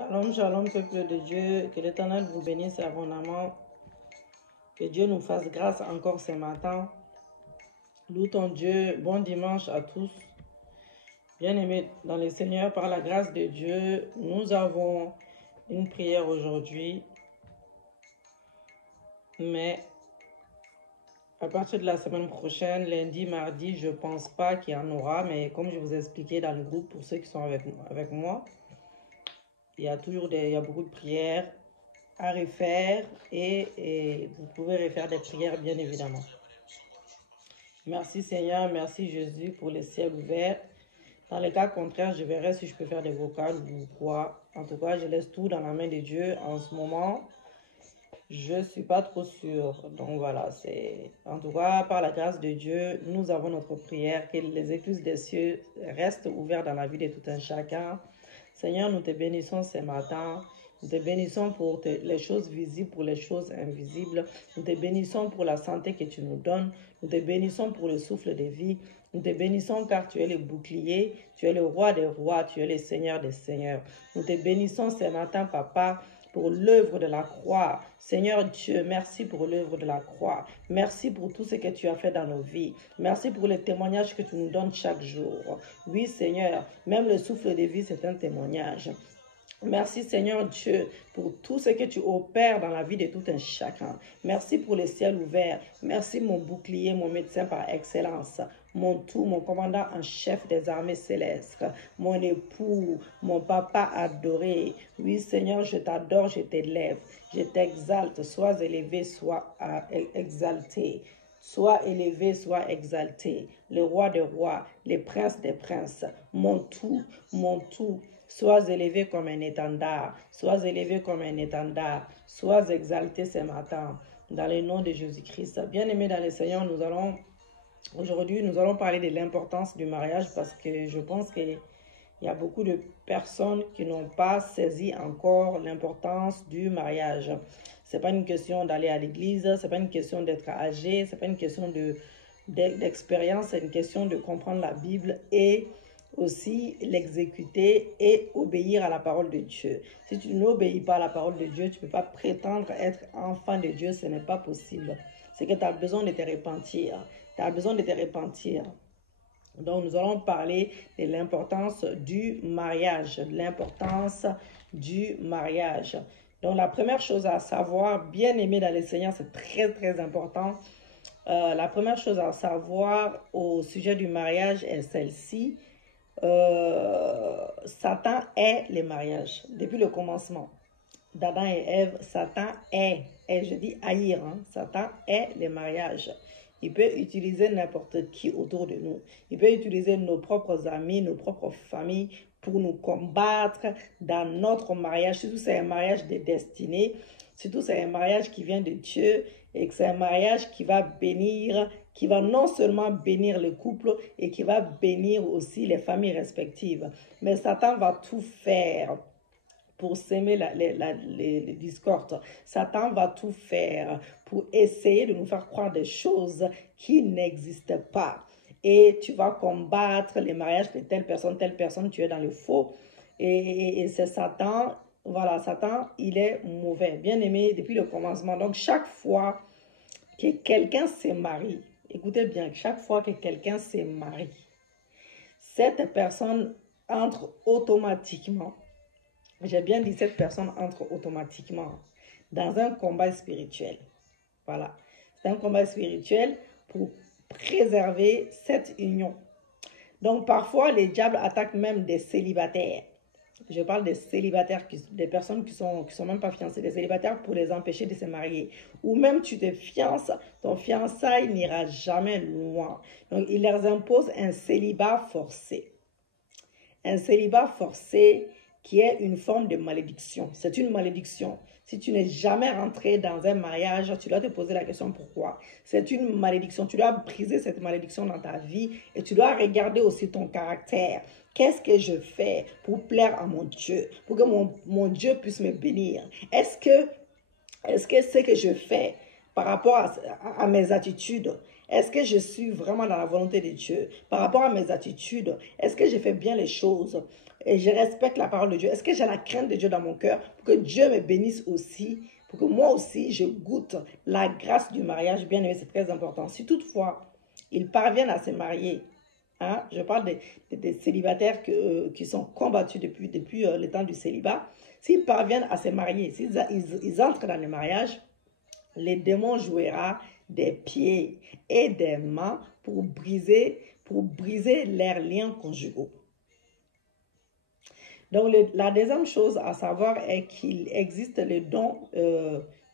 Shalom, shalom, peuple de Dieu. Que l'Éternel vous bénisse abondamment. Que Dieu nous fasse grâce encore ce matin. Loue ton Dieu. Bon dimanche à tous. Bien-aimés dans le Seigneur, par la grâce de Dieu, nous avons une prière aujourd'hui. Mais à partir de la semaine prochaine, lundi, mardi, je ne pense pas qu'il y en aura. Mais comme je vous ai expliqué dans le groupe, pour ceux qui sont avec moi, il y a beaucoup de prières à refaire et vous pouvez refaire des prières bien évidemment. Merci Seigneur, merci Jésus pour les ciels ouverts. Dans le cas contraire, je verrai si je peux faire des vocales ou quoi. En tout cas, je laisse tout dans la main de Dieu en ce moment. Je ne suis pas trop sûre. Donc voilà, en tout cas, par la grâce de Dieu, nous avons notre prière. Que les écluses des cieux restent ouvertes dans la vie de tout un chacun. Seigneur, nous te bénissons ce matin. Nous te bénissons pour les choses visibles, pour les choses invisibles. Nous te bénissons pour la santé que tu nous donnes. Nous te bénissons pour le souffle de vie. Nous te bénissons car tu es le bouclier, tu es le roi des rois, tu es le Seigneur des seigneurs. Nous te bénissons ce matin, Papa, pour l'œuvre de la croix. Seigneur Dieu, merci pour l'œuvre de la croix. Merci pour tout ce que tu as fait dans nos vies. Merci pour les témoignages que tu nous donnes chaque jour. Oui, Seigneur, même le souffle de vie, c'est un témoignage. Merci Seigneur Dieu pour tout ce que tu opères dans la vie de tout un chacun. Merci pour les ciels ouverts. Merci mon bouclier, mon médecin par excellence. Mon tout, mon commandant en chef des armées célestes. Mon époux, mon papa adoré. Oui Seigneur, je t'adore, je t'élève. Je t'exalte. Sois élevé, sois exalté. Sois élevé, sois exalté. Le roi des rois, les princes des princes. Mon tout, mon tout. Sois élevé comme un étendard, sois élevé comme un étendard, sois exalté ce matin, dans le nom de Jésus-Christ. Bien-aimés dans le Seigneur, aujourd'hui, nous allons parler de l'importance du mariage parce que je pense qu'il y a beaucoup de personnes qui n'ont pas saisi encore l'importance du mariage. Ce n'est pas une question d'aller à l'église, ce n'est pas une question d'être âgé, ce n'est pas une question d'expérience, c'est une question de comprendre la Bible et aussi l'exécuter et obéir à la parole de Dieu. Si tu n'obéis pas à la parole de Dieu, tu ne peux pas prétendre être enfant de Dieu, ce n'est pas possible. C'est que tu as besoin de te repentir. Tu as besoin de te repentir. Donc, nous allons parler de l'importance du mariage. L'importance du mariage. Donc, la première chose à savoir, bien aimé dans le Seigneur, c'est très, très important. La première chose à savoir au sujet du mariage est celle-ci. Satan est les mariages depuis le commencement d'Adam et Ève. Satan est, et je dis haïr, Satan est les mariages. Il peut utiliser n'importe qui autour de nous. Il peut utiliser nos propres amis, nos propres familles pour nous combattre dans notre mariage. Surtout c'est un mariage de destinée. Surtout c'est un mariage qui vient de Dieu et que c'est un mariage qui va bénir, qui va non seulement bénir le couple et qui va bénir aussi les familles respectives. Mais Satan va tout faire pour s'aimer les discordes. Satan va tout faire pour essayer de nous faire croire des choses qui n'existent pas. Et tu vas combattre les mariages de telle personne, tu es dans le faux. Et c'est Satan, voilà, Satan, il est mauvais, bien aimé depuis le commencement. Donc, chaque fois que quelqu'un se marie, écoutez bien, chaque fois que quelqu'un se marie, cette personne entre automatiquement, j'ai bien dit cette personne entre automatiquement dans un combat spirituel. Voilà, c'est un combat spirituel pour préserver cette union. Donc parfois, les diables attaquent même des célibataires. Je parle des célibataires, des personnes qui sont même pas fiancées, des célibataires pour les empêcher de se marier. Ou même tu te fiances, ton fiançailles n'ira jamais loin. Donc il leur impose un célibat forcé. Un célibat forcé qui est une forme de malédiction. C'est une malédiction. Si tu n'es jamais rentré dans un mariage, tu dois te poser la question pourquoi. C'est une malédiction. Tu dois briser cette malédiction dans ta vie et tu dois regarder aussi ton caractère. Qu'est-ce que je fais pour plaire à mon Dieu, pour que mon Dieu puisse me bénir? Est-ce que ce que je fais par rapport à mes attitudes, Est-ce que je suis vraiment dans la volonté de Dieu? Par rapport à mes attitudes, est-ce que je fais bien les choses? Et je respecte la parole de Dieu. Est-ce que j'ai la crainte de Dieu dans mon cœur pour que Dieu me bénisse aussi, pour que moi aussi je goûte la grâce du mariage? Bien aimé, c'est très important. Si toutefois, ils parviennent à se marier, hein, je parle des célibataires qui sont combattus depuis le temps du célibat, s'ils parviennent à se marier, s'ils entrent dans le mariage, les démons jouera des pieds et des mains pour briser leurs liens conjugaux. Donc, la deuxième chose à savoir est qu'il existe le don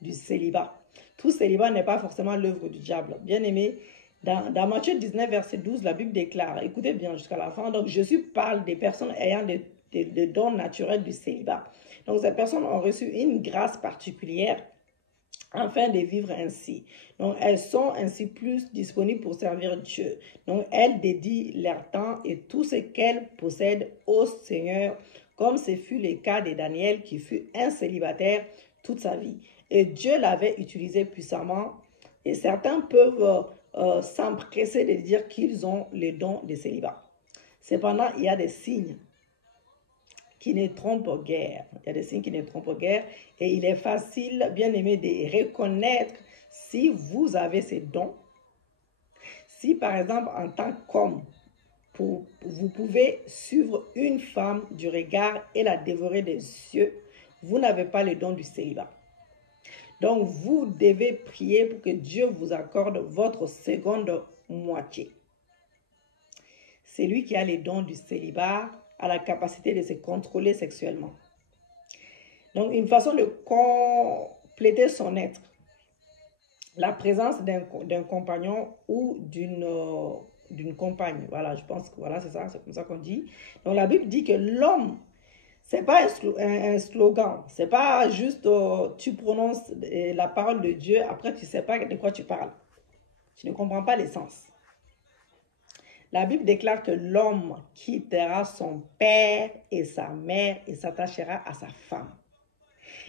du célibat. Tout célibat n'est pas forcément l'œuvre du diable. Bien aimé, dans Matthieu 19, verset 12, la Bible déclare, écoutez bien jusqu'à la fin, donc Jésus parle des personnes ayant des dons naturels du célibat. Donc, ces personnes ont reçu une grâce particulière afin de vivre ainsi. Donc, elles sont ainsi plus disponibles pour servir Dieu. Donc, elles dédient leur temps et tout ce qu'elles possèdent au Seigneur, comme ce fut le cas de Daniel, qui fut un célibataire toute sa vie. Et Dieu l'avait utilisé puissamment. Et certains peuvent s'empresser de dire qu'ils ont le don de célibat. Cependant, il y a des signes qui ne trompent guère. Il y a des signes qui ne trompent guère. Et il est facile, bien aimé, de reconnaître si vous avez ces dons. Si, par exemple, en tant qu'homme, vous pouvez suivre une femme du regard et la dévorer des yeux, vous n'avez pas le don du célibat. Donc, vous devez prier pour que Dieu vous accorde votre seconde moitié. Celui qui a les dons du célibat a la capacité de se contrôler sexuellement. Donc, une façon de compléter son être, la présence d'un compagnon ou d'une compagne. Voilà, je pense que voilà, c'est ça, c'est comme ça qu'on dit. Donc, la Bible dit que l'homme, c'est pas un slogan, c'est pas juste tu prononces la parole de Dieu, après tu sais pas de quoi tu parles. Tu ne comprends pas l'essence. La Bible déclare que l'homme quittera son père et sa mère et s'attachera à sa femme.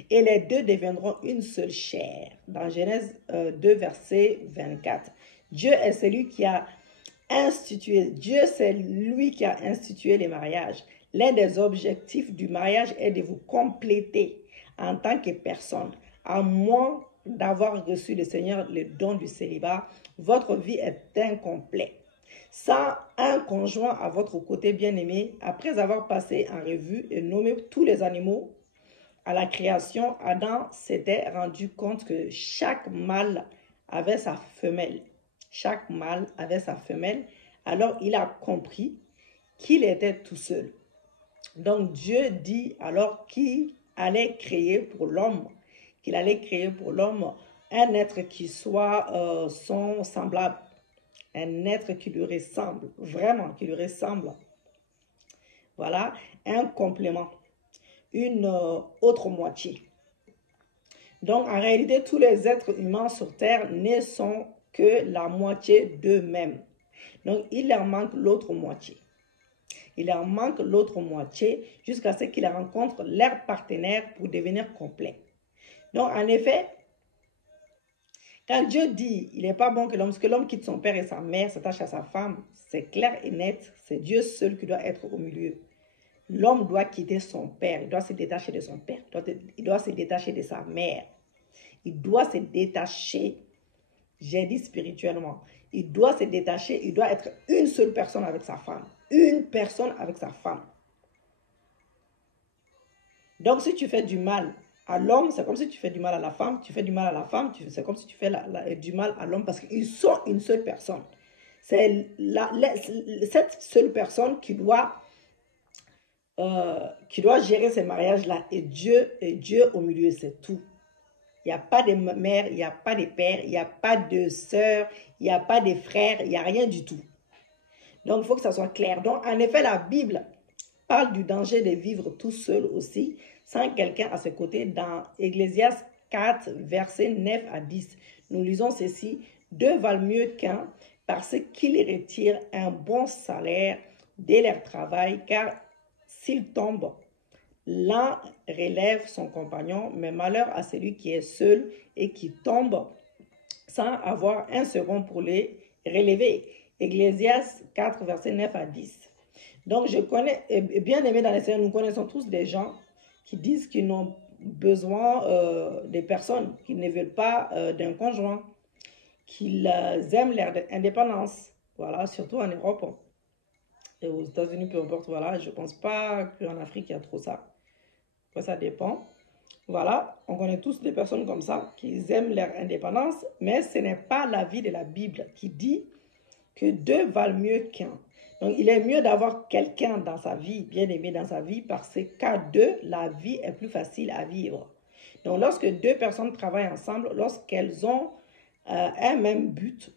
Et les deux deviendront une seule chair. Dans Genèse 2, verset 24. Dieu est celui qui a institué, Dieu c'est lui qui a institué les mariages. L'un des objectifs du mariage est de vous compléter en tant que personne. À moins d'avoir reçu le Seigneur le don du célibat, votre vie est incomplète. Sans un conjoint à votre côté bien-aimé, après avoir passé en revue et nommé tous les animaux à la création, Adam s'était rendu compte que chaque mâle avait sa femelle. Chaque mâle avait sa femelle. Alors, il a compris qu'il était tout seul. Donc, Dieu dit alors qu'il allait créer pour l'homme, un être qui soit son semblable. Un être qui lui ressemble, vraiment qui lui ressemble. Voilà, un complément, une autre moitié. Donc, en réalité, tous les êtres humains sur Terre ne sont que la moitié d'eux-mêmes. Donc, il leur manque l'autre moitié. Il leur manque l'autre moitié jusqu'à ce qu'ils rencontrent leur partenaire pour devenir complet. Donc, en effet, quand Dieu dit, il n'est pas bon que l'homme quitte son père et sa mère, s'attache à sa femme, c'est clair et net, c'est Dieu seul qui doit être au milieu. L'homme doit quitter son père, il doit se détacher de son père, il doit se détacher de sa mère. Il doit se détacher, j'ai dit spirituellement, il doit se détacher, il doit être une seule personne avec sa femme. Une personne avec sa femme. Donc, si tu fais du mal à l'homme, c'est comme si tu fais du mal à la femme. Tu fais du mal à la femme, c'est comme si tu fais du mal à l'homme parce qu'ils sont une seule personne. C'est cette seule personne qui doit gérer ces mariages-là. Et Dieu au milieu, c'est tout. Il n'y a pas de mère, il n'y a pas de père, il n'y a pas de sœur, il n'y a pas de frère, il n'y a rien du tout. Donc, il faut que ça soit clair. Donc, en effet, la Bible parle du danger de vivre tout seul aussi, sans quelqu'un à ses côtés. Dans Ecclésiaste 4, versets 9 à 10, nous lisons ceci. Deux valent mieux qu'un parce qu'ils retirent un bon salaire de leur travail, car s'ils tombent, l'un relève son compagnon, mais malheur à celui qui est seul et qui tombe sans avoir un second pour les relever. Ecclésiaste 4, versets 9 à 10. Donc, je connais, bien aimé dans les Seigneur, nous connaissons tous des gens qui disent qu'ils n'ont besoin des personnes, qu'ils ne veulent pas d'un conjoint, qu'ils aiment leur indépendance, voilà, surtout en Europe et aux États-Unis, peu importe, voilà, je ne pense pas qu'en Afrique, il y a trop ça. Après, ça dépend. Voilà, on connaît tous des personnes comme ça, qui aiment leur indépendance, mais ce n'est pas l'avis de la Bible qui dit que deux valent mieux qu'un. Donc, il est mieux d'avoir quelqu'un dans sa vie, bien aimé dans sa vie, parce qu'à deux, la vie est plus facile à vivre. Donc, lorsque deux personnes travaillent ensemble, lorsqu'elles ont un même but,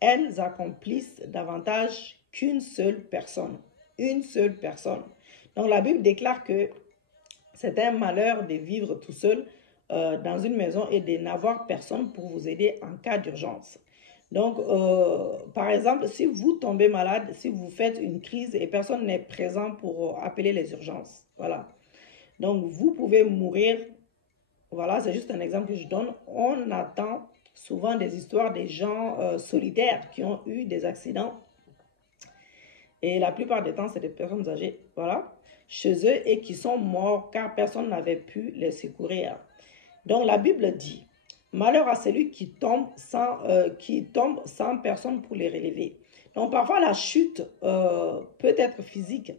elles accomplissent davantage qu'une seule personne. Une seule personne. Donc, la Bible déclare que c'est un malheur de vivre tout seul dans une maison et de n'avoir personne pour vous aider en cas d'urgence. Donc, par exemple, si vous tombez malade, si vous faites une crise et personne n'est présent pour appeler les urgences, voilà. Donc, vous pouvez mourir. Voilà, c'est juste un exemple que je donne. On attend souvent des histoires des gens solitaires qui ont eu des accidents. Et la plupart des temps, c'est des personnes âgées, voilà, chez eux et qui sont morts car personne n'avait pu les secourir. Donc, la Bible dit, malheur à celui qui tombe sans personne pour les relever. Donc, parfois, la chute peut être physique,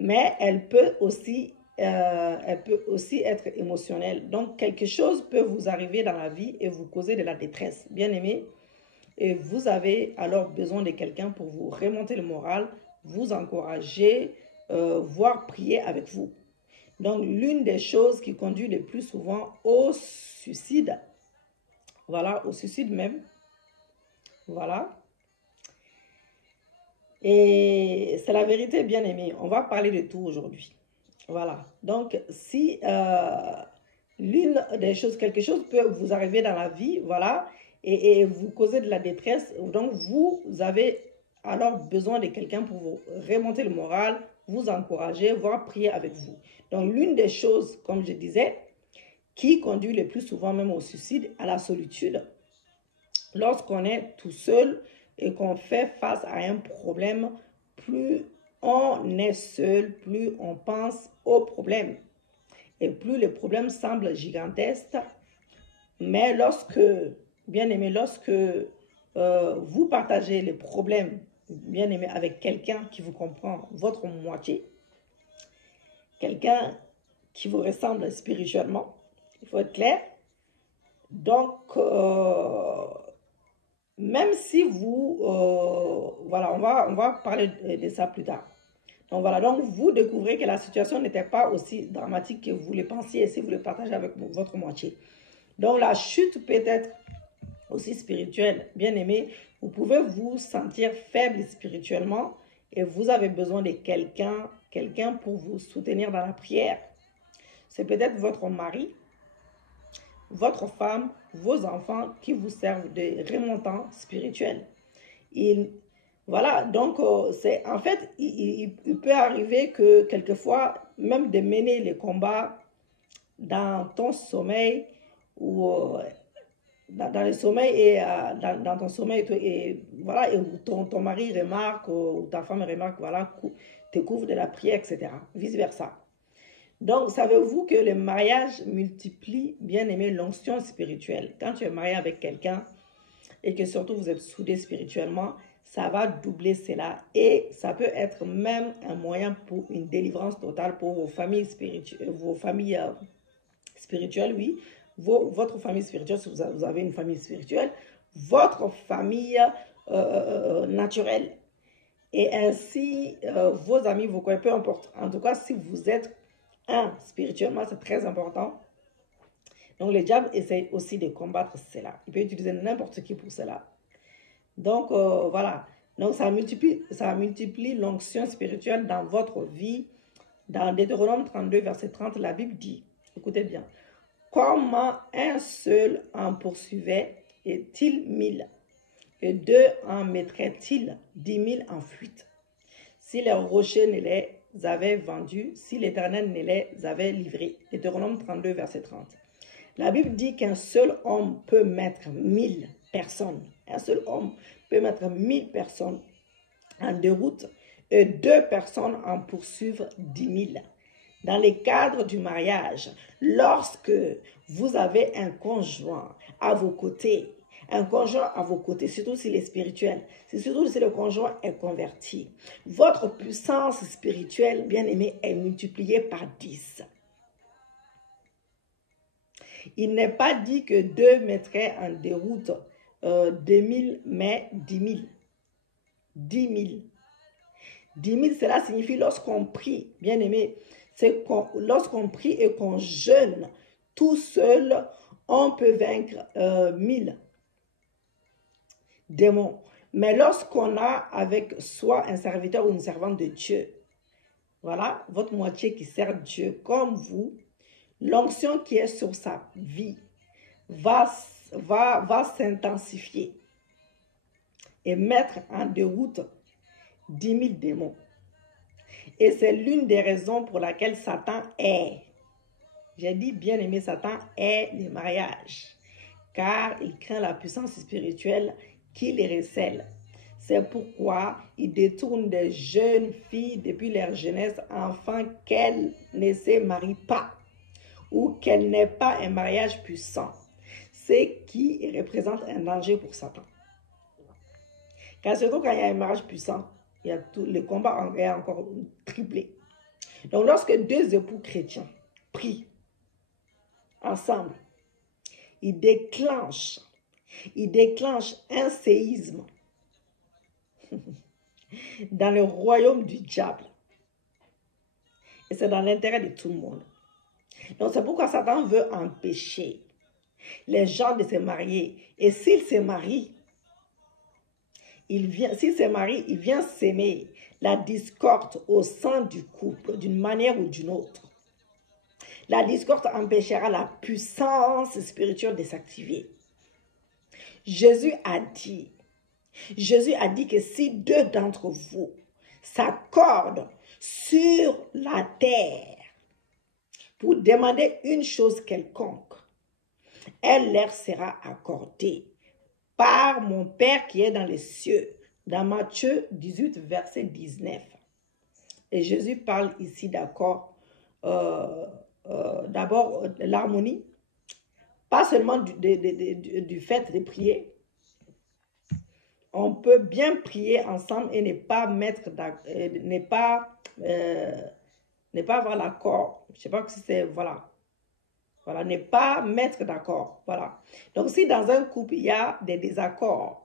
mais elle peut aussi être émotionnelle. Donc, quelque chose peut vous arriver dans la vie et vous causer de la détresse. Bien aimé, et vous avez alors besoin de quelqu'un pour vous remonter le moral, vous encourager, voire prier avec vous. Donc, l'une des choses qui conduit le plus souvent au suicide, voilà, au suicide même, voilà. Et c'est la vérité, bien aimé. On va parler de tout aujourd'hui. Voilà. Donc, si l'une des choses, quelque chose peut vous arriver dans la vie, voilà, et vous causer de la détresse, donc vous avez alors besoin de quelqu'un pour vous remonter le moral, vous encourager, voire prier avec vous. Donc, l'une des choses, comme je disais, qui conduit le plus souvent même au suicide, à la solitude, lorsqu'on est tout seul et qu'on fait face à un problème, plus on est seul, plus on pense au problème. Et plus le problème semble gigantesque. Mais lorsque, bien aimé, lorsque vous partagez les problèmes, bien aimé, avec quelqu'un qui vous comprend, votre moitié, quelqu'un qui vous ressemble spirituellement, il faut être clair. Donc, même si vous, voilà, on va parler de ça plus tard. Donc voilà, donc vous découvrez que la situation n'était pas aussi dramatique que vous le pensiez si vous le partagez avec votre moitié. Donc la chute peut être aussi spirituelle, bien aimé. Vous pouvez vous sentir faible spirituellement et vous avez besoin de quelqu'un pour vous soutenir dans la prière. C'est peut-être votre mari, votre femme, vos enfants qui vous servent de remontant spirituel. Voilà, donc c'est en fait, il peut arriver que quelquefois, même de mener les combats dans ton sommeil ou dans le sommeil et dans ton sommeil et voilà, et ton mari remarque ou ta femme remarque, voilà, te couvre de la prière, etc. Vice versa. Donc, savez-vous que le mariage multiplie, bien aimé, l'onction spirituelle. Quand tu es marié avec quelqu'un et que surtout vous êtes soudés spirituellement, ça va doubler cela et ça peut être même un moyen pour une délivrance totale pour vos familles spirituelles, oui, votre famille spirituelle, si vous avez une famille spirituelle, votre famille naturelle. Et ainsi, vos amis, vos copains, peu importe. En tout cas, si vous êtes spirituellement, c'est très important. Donc, le diable essaie aussi de combattre cela. Il peut utiliser n'importe qui pour cela. Donc, voilà. Donc, ça multiplie l'onction spirituelle dans votre vie. Dans Deutéronome 32, verset 30, la Bible dit, écoutez bien, comment un seul en poursuivait-il 1000 et deux en mettrait-il 10 000 en fuite? Si les rochers ne les avaient vendus, si l'Éternel ne les avait livrés. Deutéronome 32, verset 30. La Bible dit qu'un seul homme peut mettre 1000 personnes. Un seul homme peut mettre 1000 personnes en déroute et 2 personnes en poursuivre 10 000. Dans le cadre du mariage, lorsque vous avez un conjoint à vos côtés, surtout s'il est spirituel, surtout si le conjoint est converti, votre puissance spirituelle, bien aimé, est multipliée par 10. Il n'est pas dit que 2 mettraient en déroute 2000, mais 10 000. 10 000. 10 000, cela signifie lorsqu'on prie, bien aimé, c'est lorsqu'on prie et qu'on jeûne tout seul, on peut vaincre 1000 démons. Mais lorsqu'on a avec soi un serviteur ou une servante de Dieu, voilà, votre moitié qui sert Dieu comme vous, l'onction qui est sur sa vie va s'intensifier et mettre en déroute 10 000 démons. Et c'est l'une des raisons pour laquelle Satan est, j'ai dit bien aimé, Satan est le mariage, car il craint la puissance spirituelle qui les recèle. C'est pourquoi il détourne des jeunes filles depuis leur jeunesse afin qu'elles ne se marient pas ou qu'elles n'aient pas un mariage puissant, ce qui représente un danger pour Satan. Car surtout quand il y a un mariage puissant, il y a tout, le combat est encore triplé. Donc lorsque 2 époux chrétiens prient ensemble, ils déclenchent un séisme dans le royaume du diable. Et c'est dans l'intérêt de tout le monde. Donc c'est pourquoi Satan veut empêcher les gens de se marier. Et s'ils se marient, il vient s'aimer la discorde au sein du couple d'une manière ou d'une autre. La discorde empêchera la puissance spirituelle de s'activer. Jésus a dit que si 2 d'entre vous s'accordent sur la terre pour demander une chose quelconque, elle leur sera accordée par mon Père qui est dans les cieux. Dans Matthieu 18, verset 19. Et Jésus parle ici d'abord l'harmonie, pas seulement du fait de prier. On peut bien prier ensemble et ne pas avoir l'accord. Je ne sais pas si c'est, voilà, ne pas mettre d'accord, voilà. Donc si dans un couple il y a des désaccords,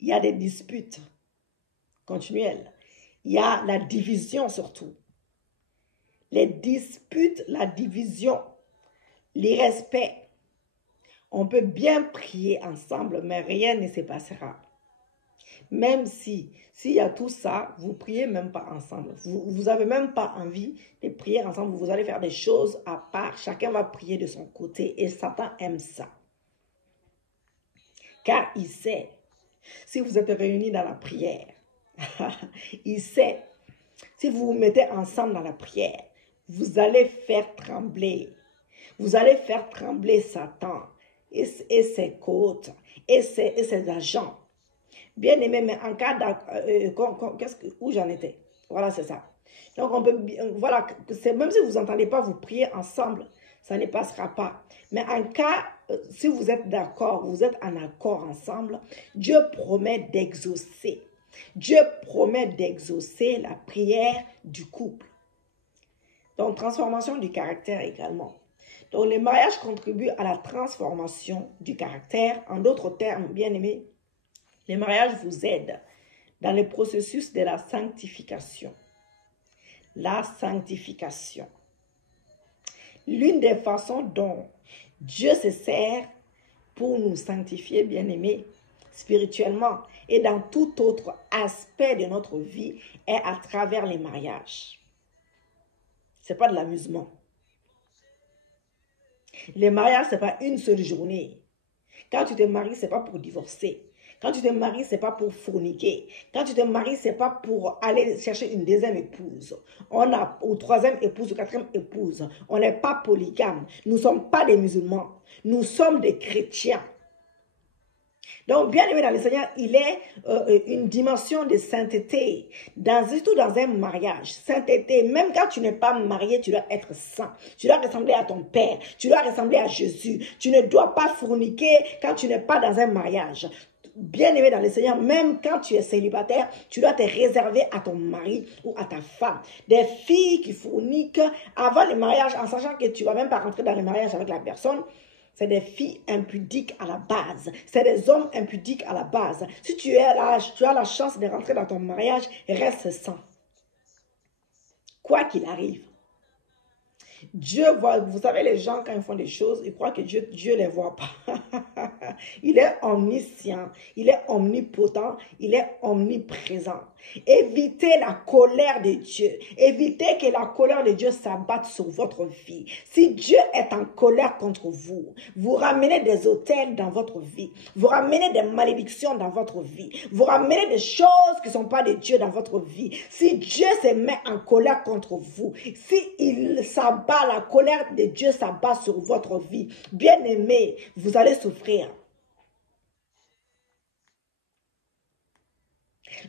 il y a des disputes continuelles, il y a la division surtout. Les disputes, la division, l'irrespect. On peut bien prier ensemble, mais rien ne se passera. Même s'il y a tout ça, vous ne priez même pas ensemble. Vous n'avez même pas envie de prier ensemble. Vous allez faire des choses à part. Chacun va prier de son côté. Et Satan aime ça. Car il sait, si vous êtes réunis dans la prière, il sait, si vous vous mettez ensemble dans la prière, vous allez faire trembler. Vous allez faire trembler Satan et ses côtes et ses agents. Bien aimé, mais en cas où j'en étais? Voilà, c'est ça. Donc, on peut, voilà, même si vous n'entendez pas, vous priez ensemble, ça ne passera pas. Mais en cas, si vous êtes d'accord, vous êtes en accord ensemble, Dieu promet d'exaucer. Dieu promet d'exaucer la prière du couple. Donc, transformation du caractère également. Donc, le mariage contribue à la transformation du caractère. En d'autres termes, bien aimés, le mariage vous aide dans le processus de la sanctification. La sanctification. L'une des façons dont Dieu se sert pour nous sanctifier, bien aimés, spirituellement et dans tout autre aspect de notre vie est à travers les mariages. Ce n'est pas de l'amusement. Les mariages, ce n'est pas une seule journée. Quand tu te maries, ce n'est pas pour divorcer. Quand tu te maries, ce n'est pas pour forniquer. Quand tu te maries, ce n'est pas pour aller chercher une deuxième épouse. Ou troisième épouse, ou quatrième épouse. On n'est pas polygame. Nous ne sommes pas des musulmans. Nous sommes des chrétiens. Donc, bien aimé dans le Seigneur, il est une dimension de sainteté, surtout dans un mariage. Sainteté, même quand tu n'es pas marié, tu dois être saint. Tu dois ressembler à ton Père. Tu dois ressembler à Jésus. Tu ne dois pas forniquer quand tu n'es pas dans un mariage. Bien aimé dans le Seigneur, même quand tu es célibataire, tu dois te réserver à ton mari ou à ta femme. Des filles qui forniquent avant le mariage, en sachant que tu ne vas même pas rentrer dans le mariage avec la personne, c'est des filles impudiques à la base. C'est des hommes impudiques à la base. Si tu as la chance de rentrer dans ton mariage, reste saint. Quoi qu'il arrive. Dieu voit, vous savez, les gens, quand ils font des choses, ils croient que Dieu ne les voit pas. Il est omniscient, il est omnipotent, il est omniprésent. Évitez la colère de Dieu. Évitez que la colère de Dieu s'abatte sur votre vie. Si Dieu est en colère contre vous, vous ramenez des autels dans votre vie. Vous ramenez des malédictions dans votre vie. Vous ramenez des choses qui ne sont pas de Dieu dans votre vie. Si Dieu se met en colère contre vous, si il s'abat, la colère de Dieu s'abat sur votre vie, bien aimé, vous allez souffrir.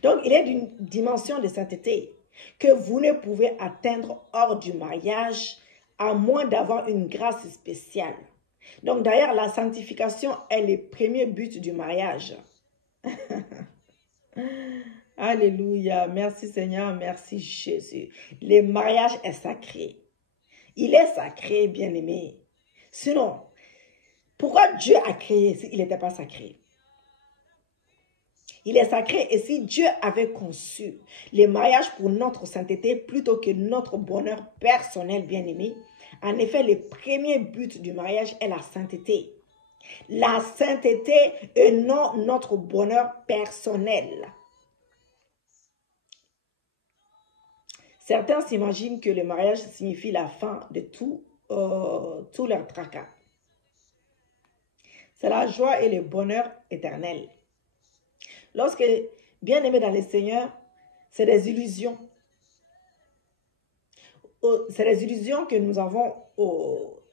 Donc, il est d'une dimension de sainteté que vous ne pouvez atteindre hors du mariage à moins d'avoir une grâce spéciale. Donc, d'ailleurs, la sanctification est le premier but du mariage. Alléluia. Merci Seigneur, merci Jésus. Le mariage est sacré. Il est sacré, bien-aimé. Sinon, pourquoi Dieu a créé s'il n'était pas sacré? Il est sacré et si Dieu avait conçu les mariages pour notre sainteté plutôt que notre bonheur personnel, bien-aimé, en effet, le premier but du mariage est la sainteté. La sainteté et non notre bonheur personnel. Certains s'imaginent que le mariage signifie la fin de tous leurs tracas. C'est la joie et le bonheur éternel. Lorsque, bien aimé dans le Seigneur, c'est des illusions. C'est des illusions que nous avons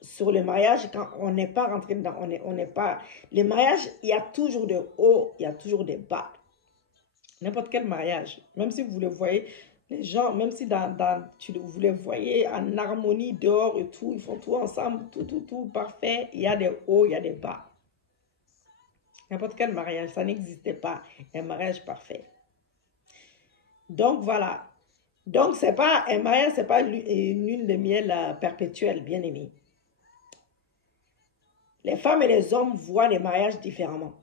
sur le mariage quand on n'est pas rentré dedans. On n'est pas... Le mariage, il y a toujours des hauts, il y a toujours des bas. N'importe quel mariage, même si vous le voyez, les gens, même si vous les voyez en harmonie dehors et tout, ils font tout ensemble, tout parfait, il y a des hauts, il y a des bas. N'importe quel mariage, ça n'existait pas, un mariage parfait. Donc voilà. Donc c'est pas un mariage, c'est pas une lune de miel perpétuelle, bien aimé. Les femmes et les hommes voient les mariages différemment.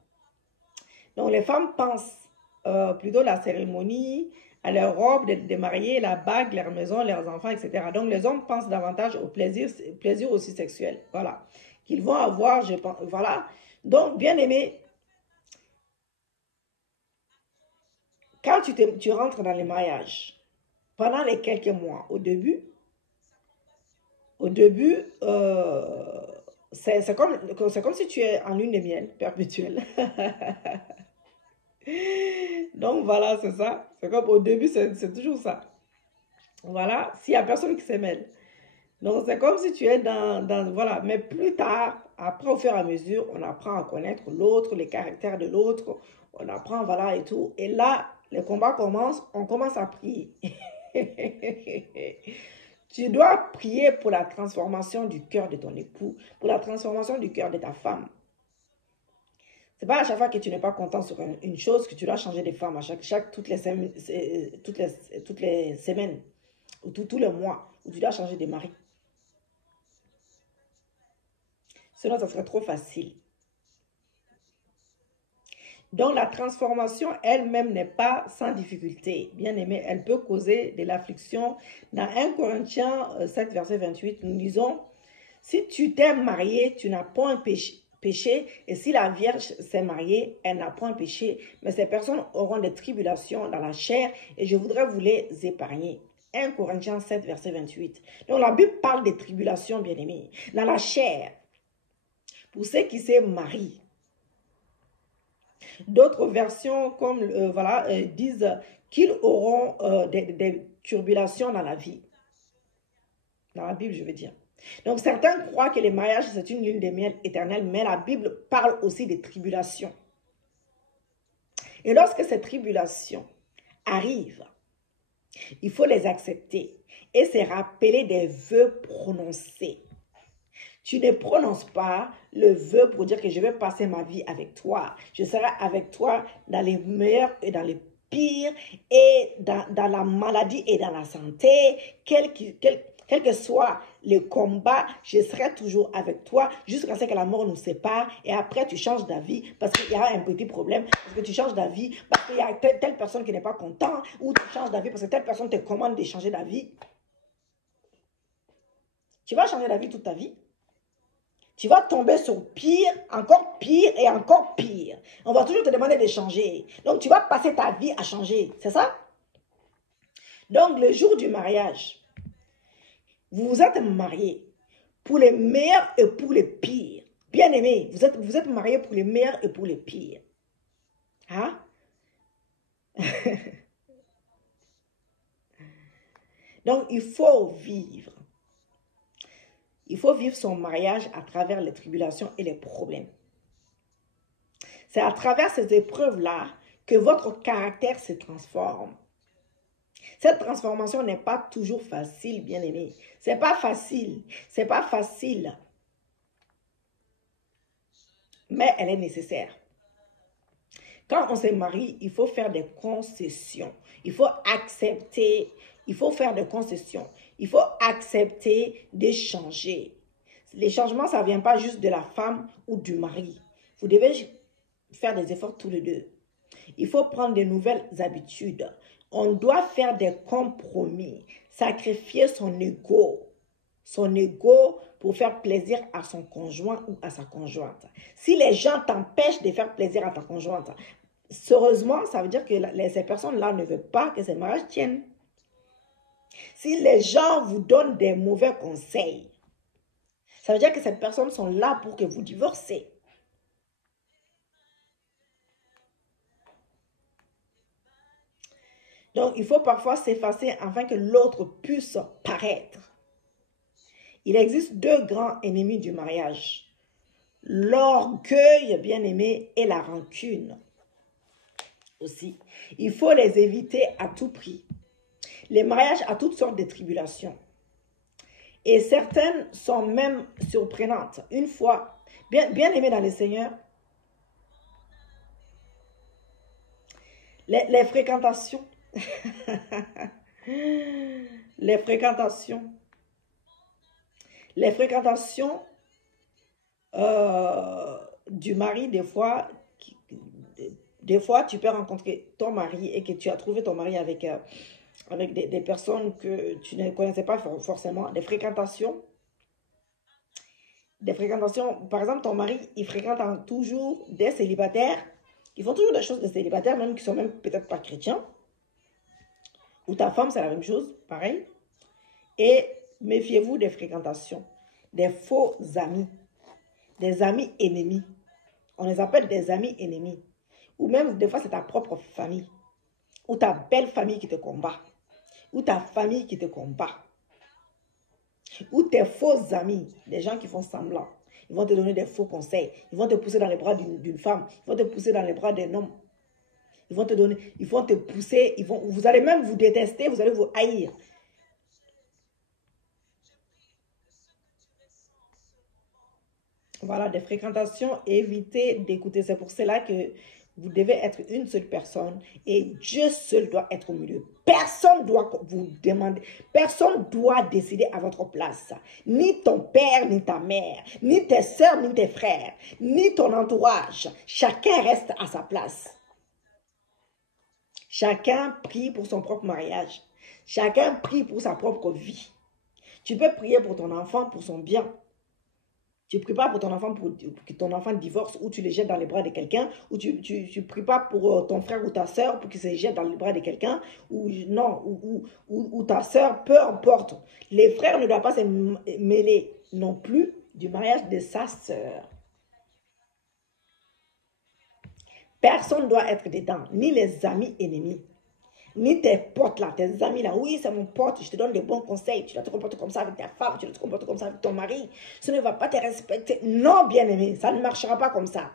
Donc les femmes pensent plutôt à la cérémonie, à leur robe de mariée, la bague, leur maison, leurs enfants, etc. Donc les hommes pensent davantage au plaisir aussi sexuel. Voilà. Qu'ils vont avoir, je pense. Voilà. Donc, bien aimé, quand tu rentres dans les mariages, pendant les quelques mois, au début, c'est comme si tu es en lune de miel perpétuelle. Donc voilà, c'est ça. C'est comme au début, c'est toujours ça. Voilà, s'il n'y a personne qui se mêle. Donc c'est comme si tu es voilà. Mais plus tard, après au fur et à mesure, on apprend à connaître l'autre, les caractères de l'autre. On apprend, voilà, et tout. Et là, le combat commence, on commence à prier. Tu dois prier pour la transformation du cœur de ton époux, pour la transformation du cœur de ta femme. C'est pas à chaque fois que tu n'es pas content sur une chose que tu dois changer de femme, toutes les semaines, ou tous les mois, où tu dois changer de mari. Sinon, ça serait trop facile. Donc, la transformation elle-même n'est pas sans difficulté. Bien aimé, elle peut causer de l'affliction. Dans 1 Corinthiens 7, verset 28, nous disons, si tu t'es marié, tu n'as point péché, et si la Vierge s'est mariée, elle n'a point péché. Mais ces personnes auront des tribulations dans la chair, et je voudrais vous les épargner. 1 Corinthiens 7, verset 28. Donc, la Bible parle des tribulations, bien aimé, dans la chair. Pour ceux qui se marient, D'autres versions comme voilà, disent qu'ils auront des tribulations dans la vie. Dans la Bible, je veux dire. Donc, certains croient que les mariages, c'est une lune de miel éternelle, mais la Bible parle aussi des tribulations. Et lorsque ces tribulations arrivent, il faut les accepter et se rappeler des vœux prononcés. Tu ne prononces pas le vœu pour dire que je vais passer ma vie avec toi. Je serai avec toi dans les meilleurs et dans les pires, et dans la maladie et dans la santé, quel que soit le combat, je serai toujours avec toi jusqu'à ce que la mort nous sépare. Et après, tu changes d'avis parce qu'il y a un petit problème, parce que tu changes d'avis parce qu'il y a telle personne qui n'est pas content, ou tu changes d'avis parce que telle personne te commande de changer d'avis. Tu vas changer d'avis toute ta vie. Tu vas tomber sur pire, encore pire et encore pire. On va toujours te demander de changer. Donc, tu vas passer ta vie à changer. C'est ça? Donc, le jour du mariage, vous vous êtes mariés pour les meilleurs et pour les pires. Bien aimés, vous êtes mariés pour les meilleurs et pour les pires. Hein? Donc, il faut vivre. Il faut vivre son mariage à travers les tribulations et les problèmes. C'est à travers ces épreuves-là que votre caractère se transforme. Cette transformation n'est pas toujours facile, bien aimé. C'est pas facile. C'est pas facile. Mais elle est nécessaire. Quand on se marie, il faut faire des concessions. Il faut accepter. Il faut faire des concessions. Il faut accepter de changer. Les changements, ça ne vient pas juste de la femme ou du mari. Vous devez faire des efforts tous les deux. Il faut prendre de nouvelles habitudes. On doit faire des compromis, sacrifier son ego pour faire plaisir à son conjoint ou à sa conjointe. Si les gens t'empêchent de faire plaisir à ta conjointe, heureusement, ça veut dire que ces personnes-là ne veulent pas que ces mariages tiennent. Si les gens vous donnent des mauvais conseils, ça veut dire que ces personnes sont là pour que vous divorcez. Donc, il faut parfois s'effacer afin que l'autre puisse paraître. Il existe deux grands ennemis du mariage. L'orgueil, bien aimé, et la rancune. Aussi, il faut les éviter à tout prix. Les mariages ont toutes sortes de tribulations. Et certaines sont même surprenantes. Une fois, bien aimé dans le Seigneur, les fréquentations, les fréquentations du mari, des fois, tu peux rencontrer ton mari et que tu as trouvé ton mari avec des personnes que tu ne connaissais pas forcément, des fréquentations. Par exemple, ton mari, il fréquente toujours des célibataires. Ils font toujours des choses de célibataires, même qui sont même peut-être pas chrétiens. Ou ta femme, c'est la même chose, pareil. Et méfiez-vous des fréquentations, des faux amis, des amis ennemis. On les appelle des amis ennemis. Ou même, des fois, c'est ta propre famille. Ou ta belle famille qui te combat. Ou ta famille qui te combat. Ou tes faux amis, des gens qui font semblant. Ils vont te donner des faux conseils. Ils vont te pousser dans les bras d'une femme. Ils vont te pousser dans les bras d'un homme. Ils vont te pousser. Vous allez même vous détester. Vous allez vous haïr. Voilà, des fréquentations, évitez d'écouter. C'est pour cela que vous devez être une seule personne et Dieu seul doit être au milieu. Personne doit vous demander, personne doit décider à votre place. Ni ton père, ni ta mère, ni tes soeurs, ni tes frères, ni ton entourage. Chacun reste à sa place. Chacun prie pour son propre mariage. Chacun prie pour sa propre vie. Tu peux prier pour ton enfant, pour son bien. Tu ne pries pas pour ton enfant pour que ton enfant divorce ou tu le jettes dans les bras de quelqu'un, ou tu ne pries pas pour ton frère ou ta soeur pour qu'il se jette dans les bras de quelqu'un, ou ta soeur, peu importe. Les frères ne doivent pas se mêler non plus du mariage de sa soeur. Personne ne doit être dedans, ni les amis ennemis, ni tes potes là, tes amis là. Oui, c'est mon pote, je te donne des bons conseils. Tu dois te comporter comme ça avec ta femme, tu dois te comporter comme ça avec ton mari. Ce ne va pas te respecter. Non, bien-aimé, ça ne marchera pas comme ça.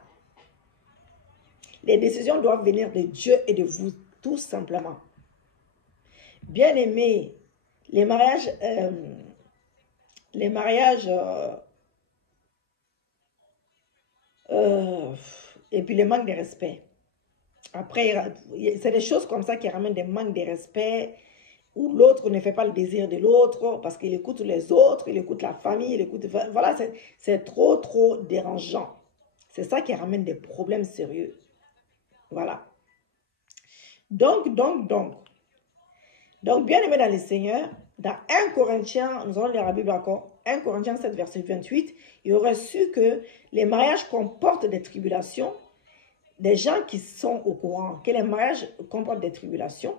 Les décisions doivent venir de Dieu et de vous, tout simplement. Bien-aimé, les mariages, et puis le manque de respect. Après, c'est des choses comme ça qui ramènent des manques de respect, où l'autre ne fait pas le désir de l'autre, parce qu'il écoute les autres, il écoute la famille, il écoute... Voilà, c'est trop dérangeant. C'est ça qui ramène des problèmes sérieux. Voilà. Donc, bien aimé dans le Seigneur, dans 1 Corinthiens, nous allons lire la Bible encore, 1 Corinthiens 7, verset 28, il aurait su que les mariages comportent des tribulations, des gens qui sont au courant que les mariages comportent des tribulations,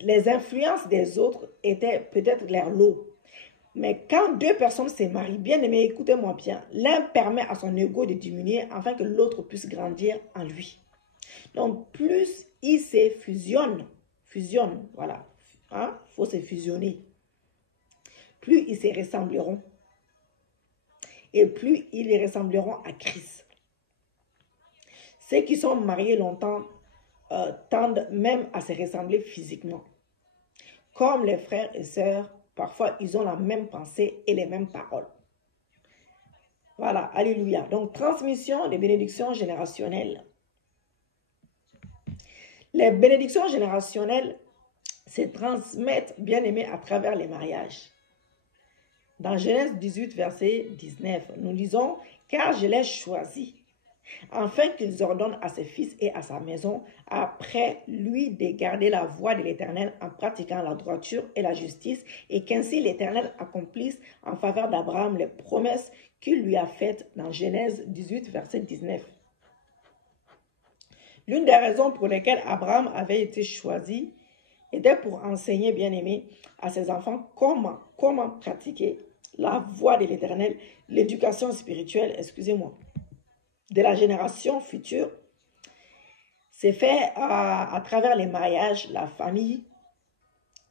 les influences des autres étaient peut-être leur lot. Mais quand deux personnes se marient, bien aimé, écoutez-moi bien, l'un permet à son ego de diminuer afin que l'autre puisse grandir en lui. Donc, plus ils se fusionnent, voilà, hein, faut se fusionner. Plus ils se ressembleront. Et plus ils les ressembleront à Christ. Ceux qui sont mariés longtemps tendent même à se ressembler physiquement. Comme les frères et sœurs, parfois ils ont la même pensée et les mêmes paroles. Voilà, alléluia. Donc, transmission des bénédictions générationnelles. Les bénédictions générationnelles se transmettent, bien aimés, à travers les mariages. Dans Genèse 18, verset 19, nous lisons « Car je l'ai choisi, afin qu'ils ordonnent à ses fils et à sa maison, après lui de garder la voie de l'Éternel en pratiquant la droiture et la justice, et qu'ainsi l'Éternel accomplisse en faveur d'Abraham les promesses qu'il lui a faites dans Genèse 18, verset 19. » L'une des raisons pour lesquelles Abraham avait été choisi était pour enseigner, bien aimé, à ses enfants comment pratiquer la voie de l'Éternel, l'éducation spirituelle, de la génération future. C'est fait à travers les mariages, la famille.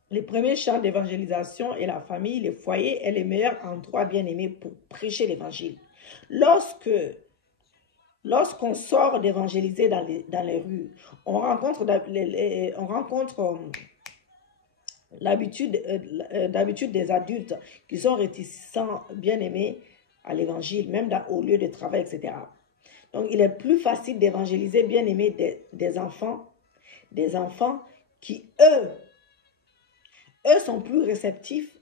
Les premiers champs d'évangélisation et la famille, les foyers est le meilleur endroit, bien aimé, pour prêcher l'évangile. Lorsqu'on sort d'évangéliser dans les rues, on rencontre d'habitude des adultes qui sont réticents, bien aimés, à l'évangile, même au lieu de travail, etc. Donc, il est plus facile d'évangéliser, bien aimé, des enfants qui, eux sont plus réceptifs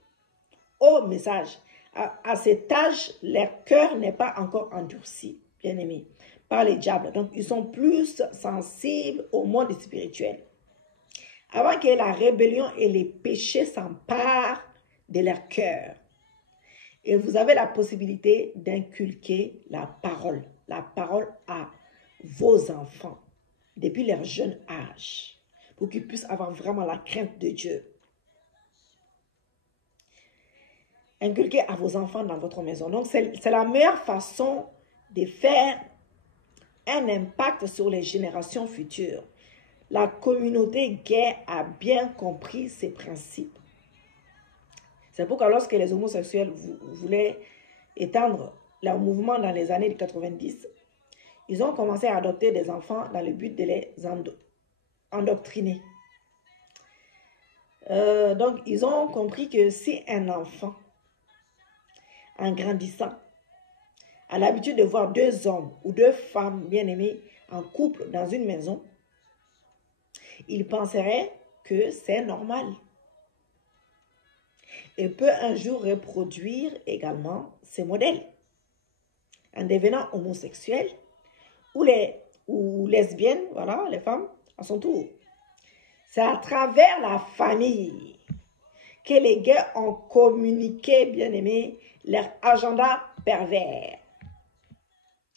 au message. À cet âge, leur cœur n'est pas encore endurci, bien aimé, par les diables. Donc, ils sont plus sensibles au monde spirituel. Avant que la rébellion et les péchés s'emparent de leur cœur. Et vous avez la possibilité d'inculquer la parole à vos enfants depuis leur jeune âge, pour qu'ils puissent avoir vraiment la crainte de Dieu. Inculquez à vos enfants dans votre maison. Donc, c'est la meilleure façon de faire un impact sur les générations futures. La communauté gay a bien compris ces principes. C'est pourquoi lorsque les homosexuels voulaient étendre leur mouvement dans les années 90, ils ont commencé à adopter des enfants dans le but de les endoctriner. Donc, ils ont compris que si un enfant, en grandissant, a l'habitude de voir deux hommes ou deux femmes bien-aimées en couple dans une maison, il penserait que c'est normal. Et peut un jour reproduire également ces modèles en devenant homosexuel ou lesbienne, voilà, les femmes à son tour. C'est à travers la famille que les gays ont communiqué, bien aimé, leur agenda pervers.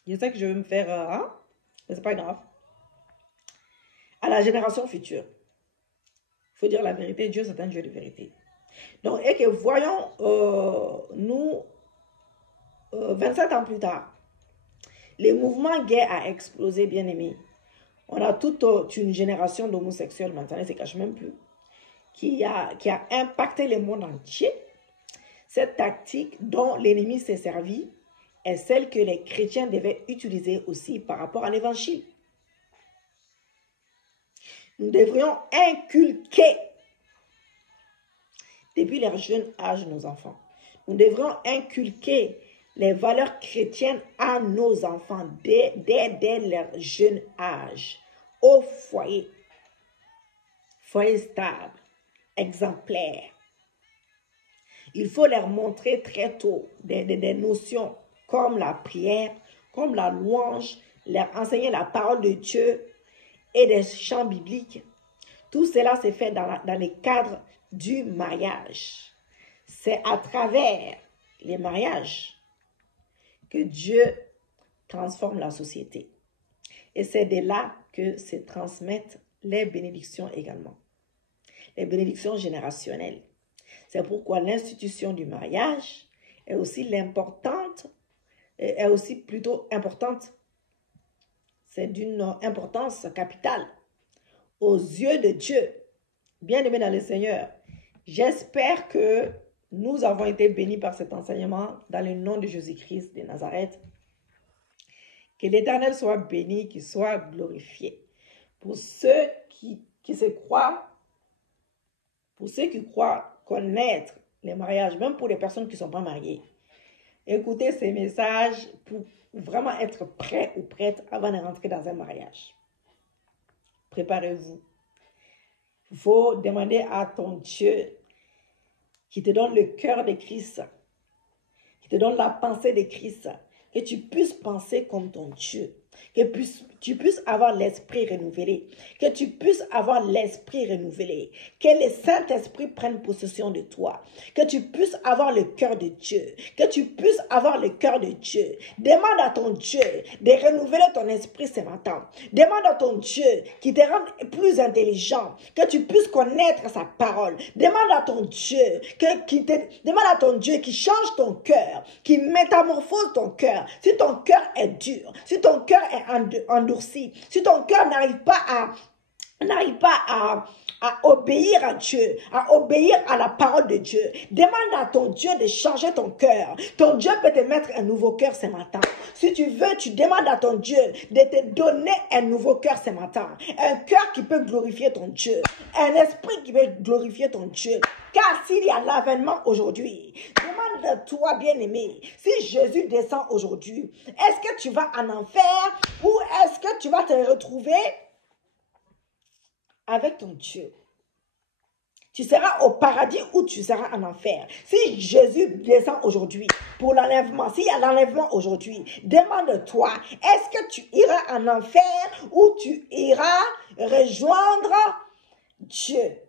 Je sais que je vais me faire, mais c'est pas grave. À la génération future. Il faut dire la vérité, Dieu c'est un Dieu de vérité. Donc, et que voyons, nous, 27 ans plus tard, Le mouvement gay a explosé, bien aimé. On a toute une génération d'homosexuels, maintenant, ils ne se cachent même plus, qui a impacté le monde entier. Cette tactique dont l'ennemi s'est servi est celle que les chrétiens devaient utiliser aussi par rapport à l'évangile. Nous devrions inculquer depuis leur jeune âge nos enfants. Nous devrions inculquer les valeurs chrétiennes à nos enfants dès leur jeune âge, au foyer. Foyer stable, exemplaire. Il faut leur montrer très tôt des notions comme la prière, comme la louange, leur enseigner la parole de Dieu et des chants bibliques. Tout cela se fait dans le cadre du mariage. C'est à travers les mariages que Dieu transforme la société. Et c'est de là que se transmettent les bénédictions également. Les bénédictions générationnelles. C'est pourquoi l'institution du mariage est aussi plutôt importante. C'est d'une importance capitale aux yeux de Dieu. Bien-aimés dans le Seigneur, j'espère que nous avons été bénis par cet enseignement dans le nom de Jésus-Christ de Nazareth. Que l'Éternel soit béni, qu'il soit glorifié. Pour ceux qui se croient, pour ceux qui croient connaître les mariages, même pour les personnes qui ne sont pas mariées, écoutez ces messages pour vraiment être prêt ou prête avant de rentrer dans un mariage. Préparez-vous. Il faut demander à ton Dieu qui te donne le cœur de Christ, qui te donne la pensée de Christ, que tu puisses penser comme ton Dieu, que tu puisses avoir l'esprit renouvelé, que tu puisses avoir l'esprit renouvelé, que le Saint-Esprit prenne possession de toi, que tu puisses avoir le cœur de Dieu, que tu puisses avoir le cœur de Dieu. Demande à ton Dieu de renouveler ton esprit ce matin. Demande à ton Dieu qui te rende plus intelligent, que tu puisses connaître sa parole. Demande à ton Dieu qui change ton cœur, qui métamorphose ton cœur. Si ton cœur est dur, si ton cœur est endurci, si ton cœur n'arrive pas à obéir à Dieu, à obéir à la parole de Dieu, demande à ton Dieu de changer ton cœur. Ton Dieu peut te mettre un nouveau cœur ce matin. Si tu veux, tu demandes à ton Dieu de te donner un nouveau cœur ce matin. Un cœur qui peut glorifier ton Dieu. Un esprit qui peut glorifier ton Dieu. Car s'il y a l'avènement aujourd'hui, demande-toi, bien-aimé, si Jésus descend aujourd'hui, est-ce que tu vas en enfer ou est-ce que tu vas te retrouver avec ton Dieu? Tu seras au paradis ou tu seras en enfer. Si Jésus descend aujourd'hui pour l'enlèvement, s'il y a l'enlèvement aujourd'hui, demande-toi, est-ce que tu iras en enfer ou tu iras rejoindre Dieu?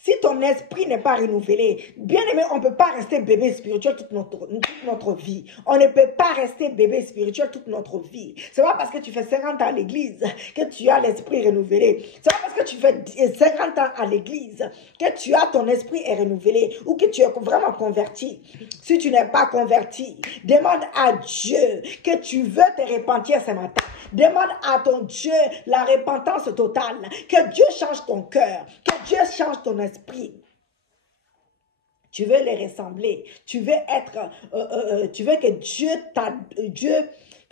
Si ton esprit n'est pas renouvelé, bien aimé, on ne peut pas rester bébé spirituel toute notre vie. On ne peut pas rester bébé spirituel toute notre vie. C'est pas parce que tu fais 50 ans à l'église que tu as l'esprit renouvelé. C'est pas parce que tu fais 50 ans à l'église que tu as ton esprit est renouvelé ou que tu es vraiment converti. Si tu n'es pas converti, demande à Dieu que tu veux te repentir ce matin. Demande à ton Dieu la repentance totale. Que Dieu change ton cœur. Que Dieu change ton esprit. Tu veux les ressembler. Tu veux tu veux que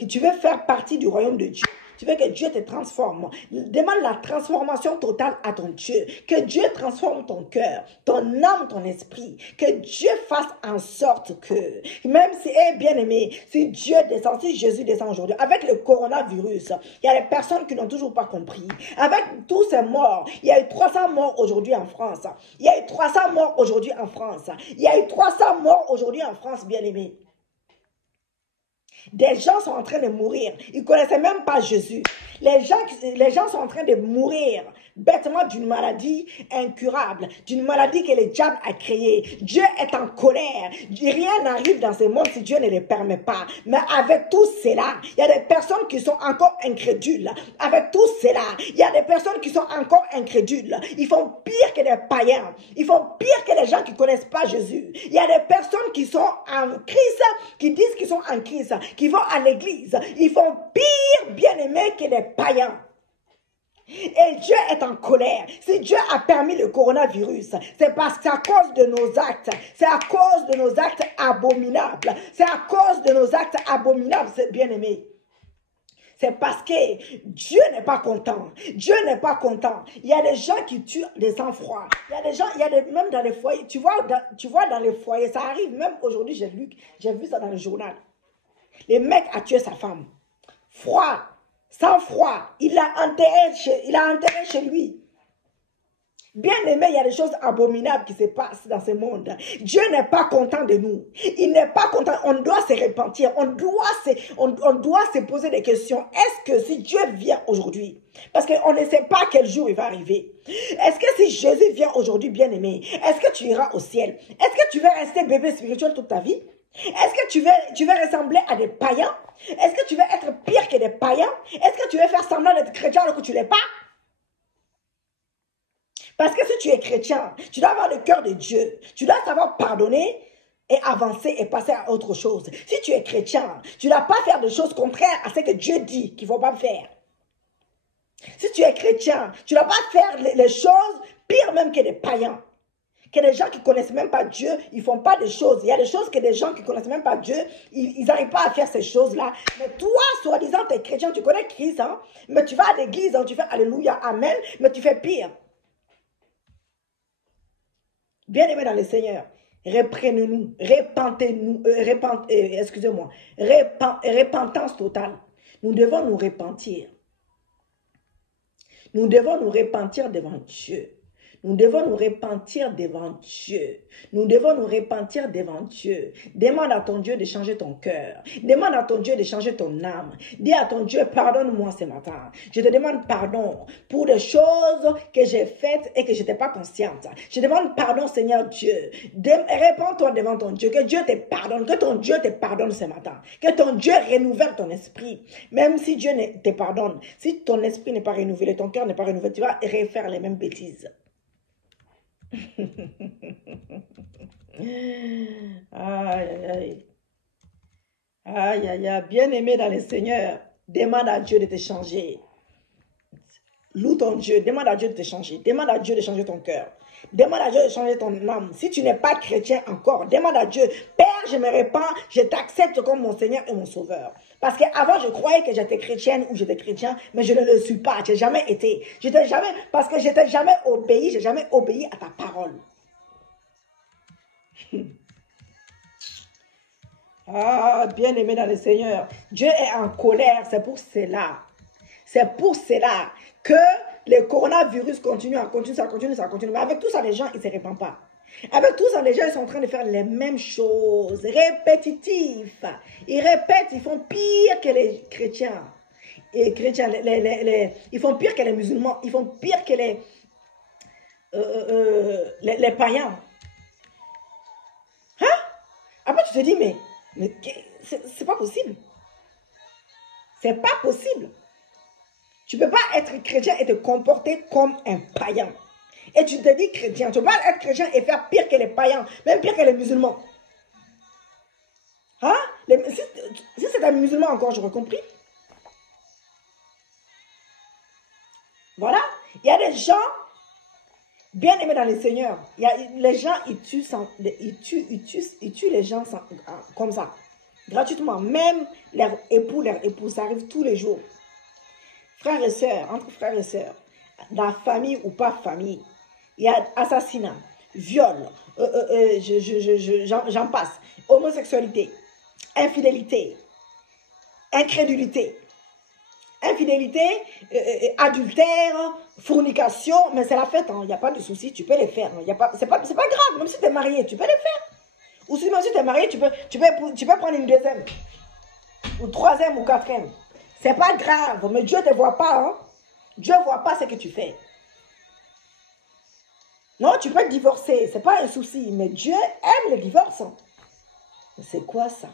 tu veux faire partie du royaume de Dieu. Tu veux que Dieu te transforme. Demande la transformation totale à ton Dieu. Que Dieu transforme ton cœur, ton âme, ton esprit. Que Dieu fasse en sorte que, même si, bien aimé, si Dieu descend, si Jésus descend aujourd'hui, avec le coronavirus, il y a des personnes qui n'ont toujours pas compris. Avec tous ces morts, il y a eu 300 morts aujourd'hui en France. Il y a eu 300 morts aujourd'hui en France. Il y a eu 300 morts aujourd'hui en France, bien aimé. Des gens sont en train de mourir. Ils ne connaissaient même pas Jésus. Les gens sont en train de mourir bêtement d'une maladie incurable, d'une maladie que le diable a créée. Dieu est en colère. Rien n'arrive dans ce monde si Dieu ne le permet pas. Mais avec tout cela, il y a des personnes qui sont encore incrédules. Avec tout cela, il y a des personnes qui sont encore incrédules. Ils font pire que des païens. Ils font pire que les gens qui ne connaissent pas Jésus. Il y a des personnes qui sont en crise, qui disent qu'ils sont en crise, qui vont à l'église. Ils font pire, bien-aimés, que des païens. Et Dieu est en colère. Si Dieu a permis le coronavirus, c'est parce que c'est à cause de nos actes. C'est à cause de nos actes abominables. C'est à cause de nos actes abominables, c'est bien-aimé. C'est parce que Dieu n'est pas content. Dieu n'est pas content. Il y a des gens qui tuent des sang-froid. Il y a des gens, même dans les foyers, tu vois dans les foyers, ça arrive, même aujourd'hui, j'ai vu ça dans le journal. Le mec a tué sa femme. Froid, sang-froid, il l'a enterré chez lui. Bien aimé, il y a des choses abominables qui se passent dans ce monde. Dieu n'est pas content de nous. Il n'est pas content. On doit se repentir. On doit se poser des questions. Est-ce que si Dieu vient aujourd'hui, parce qu'on ne sait pas quel jour il va arriver. Est-ce que si Jésus vient aujourd'hui, bien aimé, est-ce que tu iras au ciel? Est-ce que tu vas rester bébé spirituel toute ta vie? Est-ce que tu vas ressembler à des païens? Est-ce que tu vas être pire que des païens? Est-ce que tu vas faire semblant d'être chrétien alors que tu ne l'es pas? Parce que si tu es chrétien, tu dois avoir le cœur de Dieu. Tu dois savoir pardonner et avancer et passer à autre chose. Si tu es chrétien, tu ne dois pas faire des choses contraires à ce que Dieu dit qu'il ne faut pas faire. Si tu es chrétien, tu ne dois pas faire les choses pires même que des païens. Que des gens qui ne connaissent même pas Dieu, ils ne font pas des choses. Il y a des choses que des gens qui ne connaissent même pas Dieu, ils n'arrivent pas à faire ces choses-là. Mais toi, soi-disant, tu es chrétien, tu connais Christ, hein? Mais tu vas à l'église, hein, tu fais Alléluia, Amen, mais tu fais pire. Bien-aimés dans le Seigneur, reprenez-nous, repentez-nous, excusez-moi, repentance totale. Nous devons nous repentir. Nous devons nous repentir devant Dieu. Nous devons nous repentir devant Dieu. Nous devons nous repentir devant Dieu. Demande à ton Dieu de changer ton cœur. Demande à ton Dieu de changer ton âme. Dis à ton Dieu, pardonne-moi ce matin. Je te demande pardon pour des choses que j'ai faites et que je n'étais pas consciente. Je demande pardon, Seigneur Dieu. Réponds-toi devant ton Dieu. Que Dieu te pardonne. Que ton Dieu te pardonne ce matin. Que ton Dieu renouvelle ton esprit. Même si Dieu te pardonne, si ton esprit n'est pas renouvelé, ton cœur n'est pas renouvelé, tu vas refaire les mêmes bêtises. Aïe, aïe, aïe. Aïe, aïe, aïe. Bien-aimé dans le Seigneur, demande à Dieu de te changer. Loue ton Dieu, demande à Dieu de te changer. Demande à Dieu de changer ton cœur. Demande à Dieu de changer ton âme. Si tu n'es pas chrétien encore, demande à Dieu, Père, je me répands, je t'accepte comme mon Seigneur et mon Sauveur. Parce qu'avant, je croyais que j'étais chrétienne ou j'étais chrétien, mais je ne le suis pas. Je n'ai jamais été. Parce que je n'ai jamais obéi, je n'ai jamais obéi à ta parole. Ah, bien-aimé dans le Seigneur, Dieu est en colère, c'est pour cela. C'est pour cela que le coronavirus continue. Mais avec tout ça, les gens, ils ne se répandent pas. Avec tout ça, les gens, ils sont en train de faire les mêmes choses, répétitifs. Ils répètent, ils font pire que les chrétiens. Et chrétiens, ils font pire que les musulmans, ils font pire que les païens. Hein? Après, tu te dis, mais c'est pas possible. C'est pas possible. Tu ne peux pas être chrétien et te comporter comme un païen. Et tu te dis chrétien. Tu ne peux pas être chrétien et faire pire que les païens, même pire que les musulmans. Hein? Si c'est un musulman encore, j'aurais compris. Voilà. Il y a des gens bien aimés dans le Seigneur. Les gens, ils tuent les gens comme ça. Gratuitement. Même leurs époux, leurs épouses, ça arrive tous les jours. Frères et sœurs, entre frères et sœurs, dans la famille ou pas famille, il y a assassinat, viol, j'en passe, homosexualité, infidélité, incrédulité, adultère, fornication, mais c'est la fête, il n'y a pas de souci, tu peux les faire. C'est pas grave, même si tu es marié, tu peux les faire. Ou si même si tu es marié, tu peux prendre une deuxième, ou troisième, ou quatrième. C'est pas grave, mais Dieu ne te voit pas. Hein? Dieu ne voit pas ce que tu fais. Non, tu peux divorcer, c'est pas un souci, mais Dieu aime le divorce. C'est quoi ça?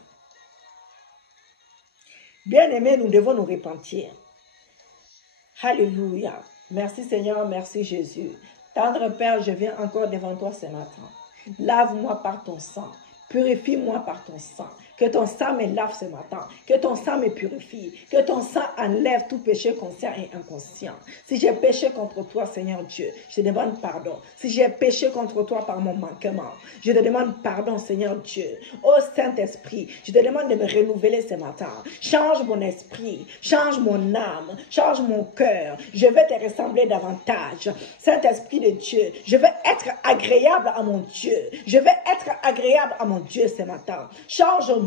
Bien-aimés, nous devons nous repentir. Alléluia. Merci Seigneur, merci Jésus. Tendre Père, je viens encore devant toi ce matin. Lave-moi par ton sang. Purifie-moi par ton sang. Que ton sang me lave ce matin. Que ton sang me purifie. Que ton sang enlève tout péché conscient et inconscient. Si j'ai péché contre toi, Seigneur Dieu, je te demande pardon. Si j'ai péché contre toi par mon manquement, je te demande pardon, Seigneur Dieu. Ô Saint-Esprit, je te demande de me renouveler ce matin. Change mon esprit, change mon âme, change mon cœur. Je vais te ressembler davantage. Saint-Esprit de Dieu, je vais être agréable à mon Dieu. Je vais être agréable à mon Dieu ce matin. Change-moi,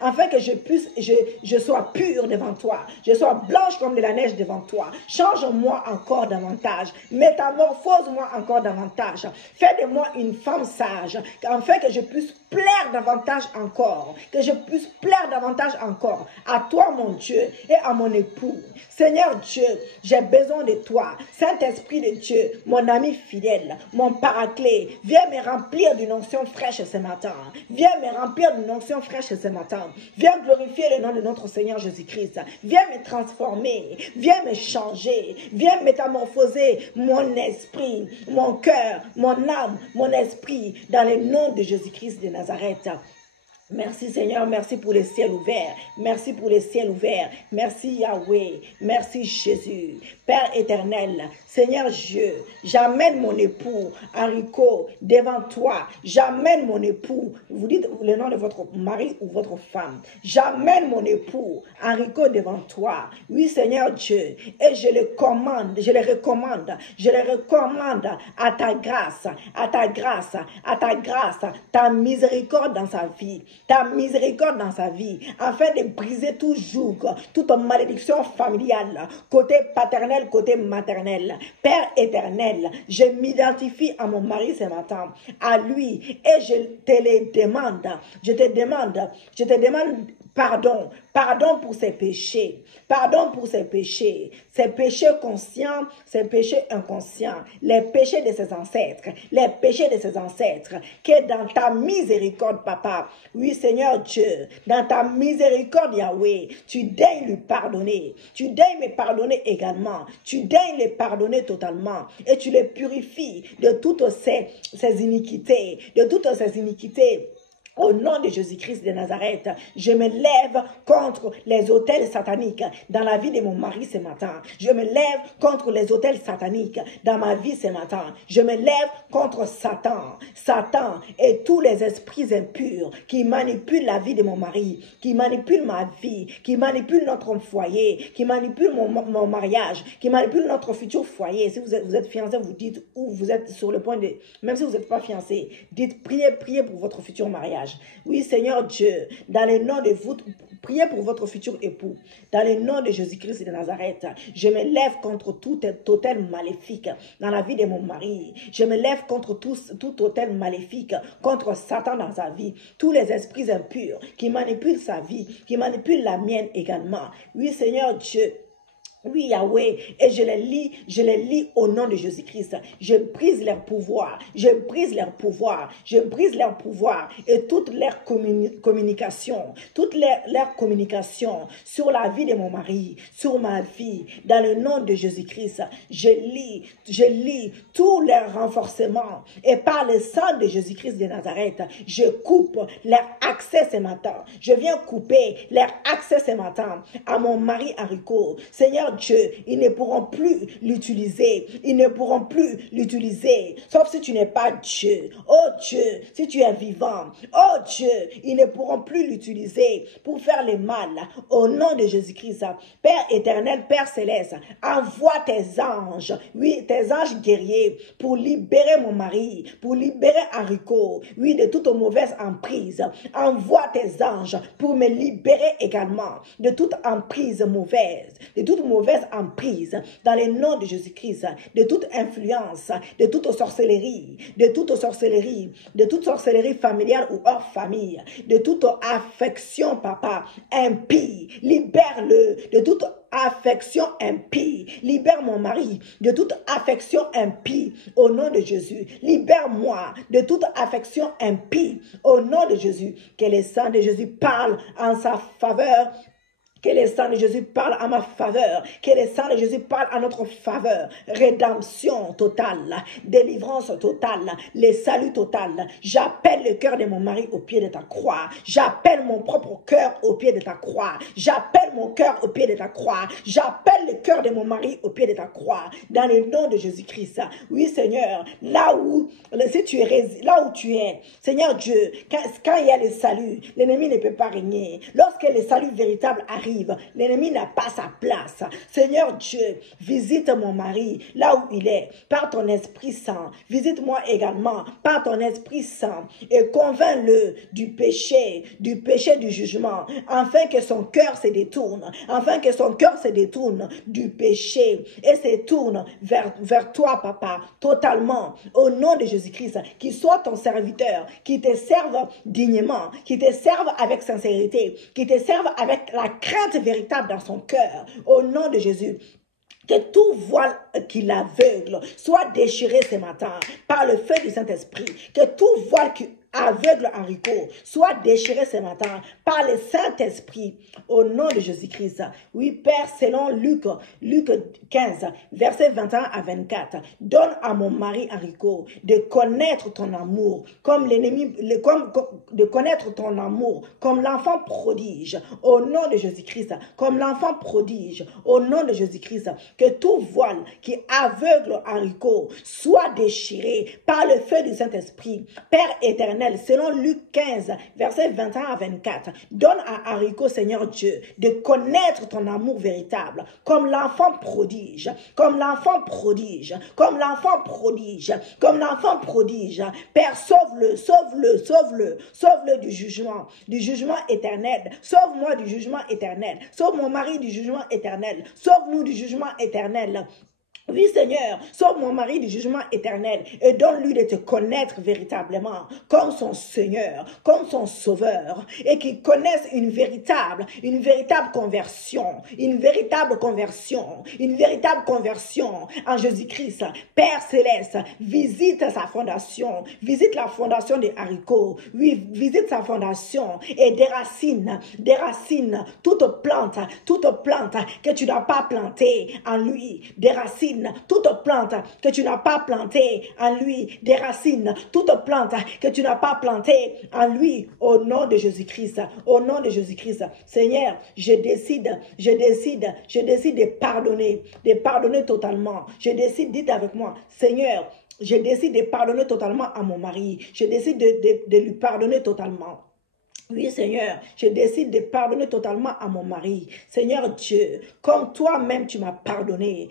afin que je sois pure devant toi. Je sois blanche comme de la neige devant toi. Change-moi encore davantage. Métamorphose-moi encore davantage. Fais de moi une femme sage, afin que je puisse plaire davantage encore. Que je puisse plaire davantage encore à toi, mon Dieu, et à mon époux. Seigneur Dieu, j'ai besoin de toi. Saint-Esprit de Dieu, mon ami fidèle, mon paraclet, viens me remplir d'une onction fraîche ce matin. Viens me remplir d'une onction fraîche ce matin. Viens glorifier le nom de notre Seigneur Jésus-Christ. Viens me transformer. Viens me changer. Viens métamorphoser mon esprit, mon cœur, mon âme, mon esprit dans le nom de Jésus-Christ de Nazareth. Merci Seigneur, merci pour les ciels ouverts. Merci pour les ciels ouverts. Merci Yahweh. Merci Jésus. Père éternel, Seigneur Dieu, j'amène mon époux, Enrico, devant toi. J'amène mon époux. Vous dites le nom de votre mari ou votre femme. J'amène mon époux, Enrico, devant toi. Oui Seigneur Dieu. Et je le commande, je le recommande. Je le recommande à ta grâce, à ta grâce, à ta grâce, ta miséricorde dans sa vie. Ta miséricorde dans sa vie, afin de briser tout joug, toute malédiction familiale, côté paternel, côté maternel. Père éternel, je m'identifie à mon mari ce matin, à lui, et je te le demande, je te demande pardon pour ses péchés, pardon pour ses péchés conscients, ses péchés inconscients, les péchés de ses ancêtres, que dans ta miséricorde, papa, oui Seigneur Dieu, dans ta miséricorde Yahweh, tu daignes lui pardonner, tu daignes me pardonner également, tu daignes les pardonner totalement, et tu les purifies de toutes ces iniquités, Au nom de Jésus-Christ de Nazareth, je me lève contre les autels sataniques dans la vie de mon mari ce matin. Je me lève contre les autels sataniques dans ma vie ce matin. Je me lève contre Satan. Satan et tous les esprits impurs qui manipulent la vie de mon mari, qui manipulent ma vie, qui manipulent notre foyer, qui manipulent mon mariage, qui manipulent notre futur foyer. Si vous êtes fiancé, vous dites, ou vous êtes sur le point de... Même si vous n'êtes pas fiancé, dites, priez pour votre futur mariage. Oui, Seigneur Dieu, dans le nom de vous, priez pour votre futur époux. Dans le nom de Jésus-Christ de Nazareth, je me lève contre tout hôtel maléfique dans la vie de mon mari. Je me lève contre tout hôtel maléfique, contre Satan dans sa vie. Tous les esprits impurs qui manipulent sa vie, qui manipulent la mienne également. Oui, Seigneur Dieu. Oui, Yahweh, et je les lis au nom de Jésus-Christ. Je brise leur pouvoir, et toute leur communication, sur la vie de mon mari, sur ma vie, dans le nom de Jésus-Christ. Je lis tous leurs renforcements, et par le sang de Jésus-Christ de Nazareth, je coupe leur accès ce matin. Je viens couper leur accès ce matin à mon mari Enrico. Seigneur Dieu, ils ne pourront plus l'utiliser. Sauf si tu n'es pas Dieu. Oh Dieu, si tu es vivant. Oh Dieu, ils ne pourront plus l'utiliser pour faire le mal. Au nom de Jésus-Christ, Père éternel, Père céleste, envoie tes anges, oui, tes anges guerriers, pour libérer mon mari, pour libérer Enrico, oui, de toute mauvaise emprise. Envoie tes anges pour me libérer également de toute emprise mauvaise, mauvaise emprise dans le nom de Jésus-Christ, de toute influence, de toute sorcellerie familiale ou hors famille, de toute affection, papa, impie, libère-le de toute affection impie. Libère mon mari de toute affection impie au nom de Jésus. Libère-moi de toute affection impie au nom de Jésus. Que le sang de Jésus parle en sa faveur. Que le sang de Jésus parle à ma faveur. Que le sang de Jésus parle à notre faveur. Rédemption totale. Délivrance totale. Le salut total. J'appelle le cœur de mon mari au pied de ta croix. J'appelle mon propre cœur au pied de ta croix. J'appelle mon cœur au pied de ta croix. J'appelle le cœur de mon mari au pied de ta croix. Dans le nom de Jésus-Christ. Oui, Seigneur. Là où tu es, Seigneur Dieu, quand il y a le salut, l'ennemi ne peut pas régner. Lorsque le salut véritable arrive, l'ennemi n'a pas sa place. Seigneur Dieu, visite mon mari là où il est, par ton Esprit Saint. Visite-moi également par ton Esprit Saint et convainc-le du péché du jugement, afin que son cœur se détourne, du péché et se tourne vers toi, Papa, totalement, au nom de Jésus-Christ. Qu'il soit ton serviteur, qui te serve dignement, qui te serve avec sincérité, qui te serve avec la crainte véritable dans son cœur, au nom de Jésus. Que tout voile qui l'aveugle soit déchiré ce matin par le feu du Saint-Esprit. Que tout voile qui aveugle Enrico soit déchiré ce matin par le Saint-Esprit au nom de Jésus-Christ. Oui, Père, selon Luc 15, versets 21 à 24, donne à mon mari Enrico de connaître ton amour comme de connaître ton amour comme l'enfant prodige au nom de Jésus-Christ, comme l'enfant prodige au nom de Jésus-Christ. Que tout voile qui aveugle Enrico soit déchiré par le feu du Saint-Esprit. Père éternel, selon Luc 15, versets 21 à 24, donne à Enrico, Seigneur Dieu, de connaître ton amour véritable, comme l'enfant prodige, comme l'enfant prodige, comme l'enfant prodige, comme l'enfant prodige. Père, sauve-le, sauve-le, sauve-le, sauve-le du jugement éternel. Sauve-moi du jugement éternel. Sauve mon mari du jugement éternel. Sauve-nous du jugement éternel. Oui, Seigneur, sauve mon mari du jugement éternel et donne-lui de te connaître véritablement comme son Seigneur, comme son Sauveur, et qu'il connaisse une véritable conversion en Jésus-Christ. Père céleste, visite sa fondation, visite la fondation de Enrico, oui, visite sa fondation et déracine toute plante que tu n'as pas plantée en lui, déracine toute plante que tu n'as pas plantée en lui, des racines, toute plante que tu n'as pas plantée en lui, au nom de Jésus-Christ, au nom de Jésus-Christ. Seigneur, je décide de pardonner totalement. Je décide, dites avec moi, Seigneur, je décide de pardonner totalement à mon mari. Je décide de lui pardonner totalement. Oui, Seigneur, je décide de pardonner totalement à mon mari. Seigneur Dieu, comme toi-même tu m'as pardonné,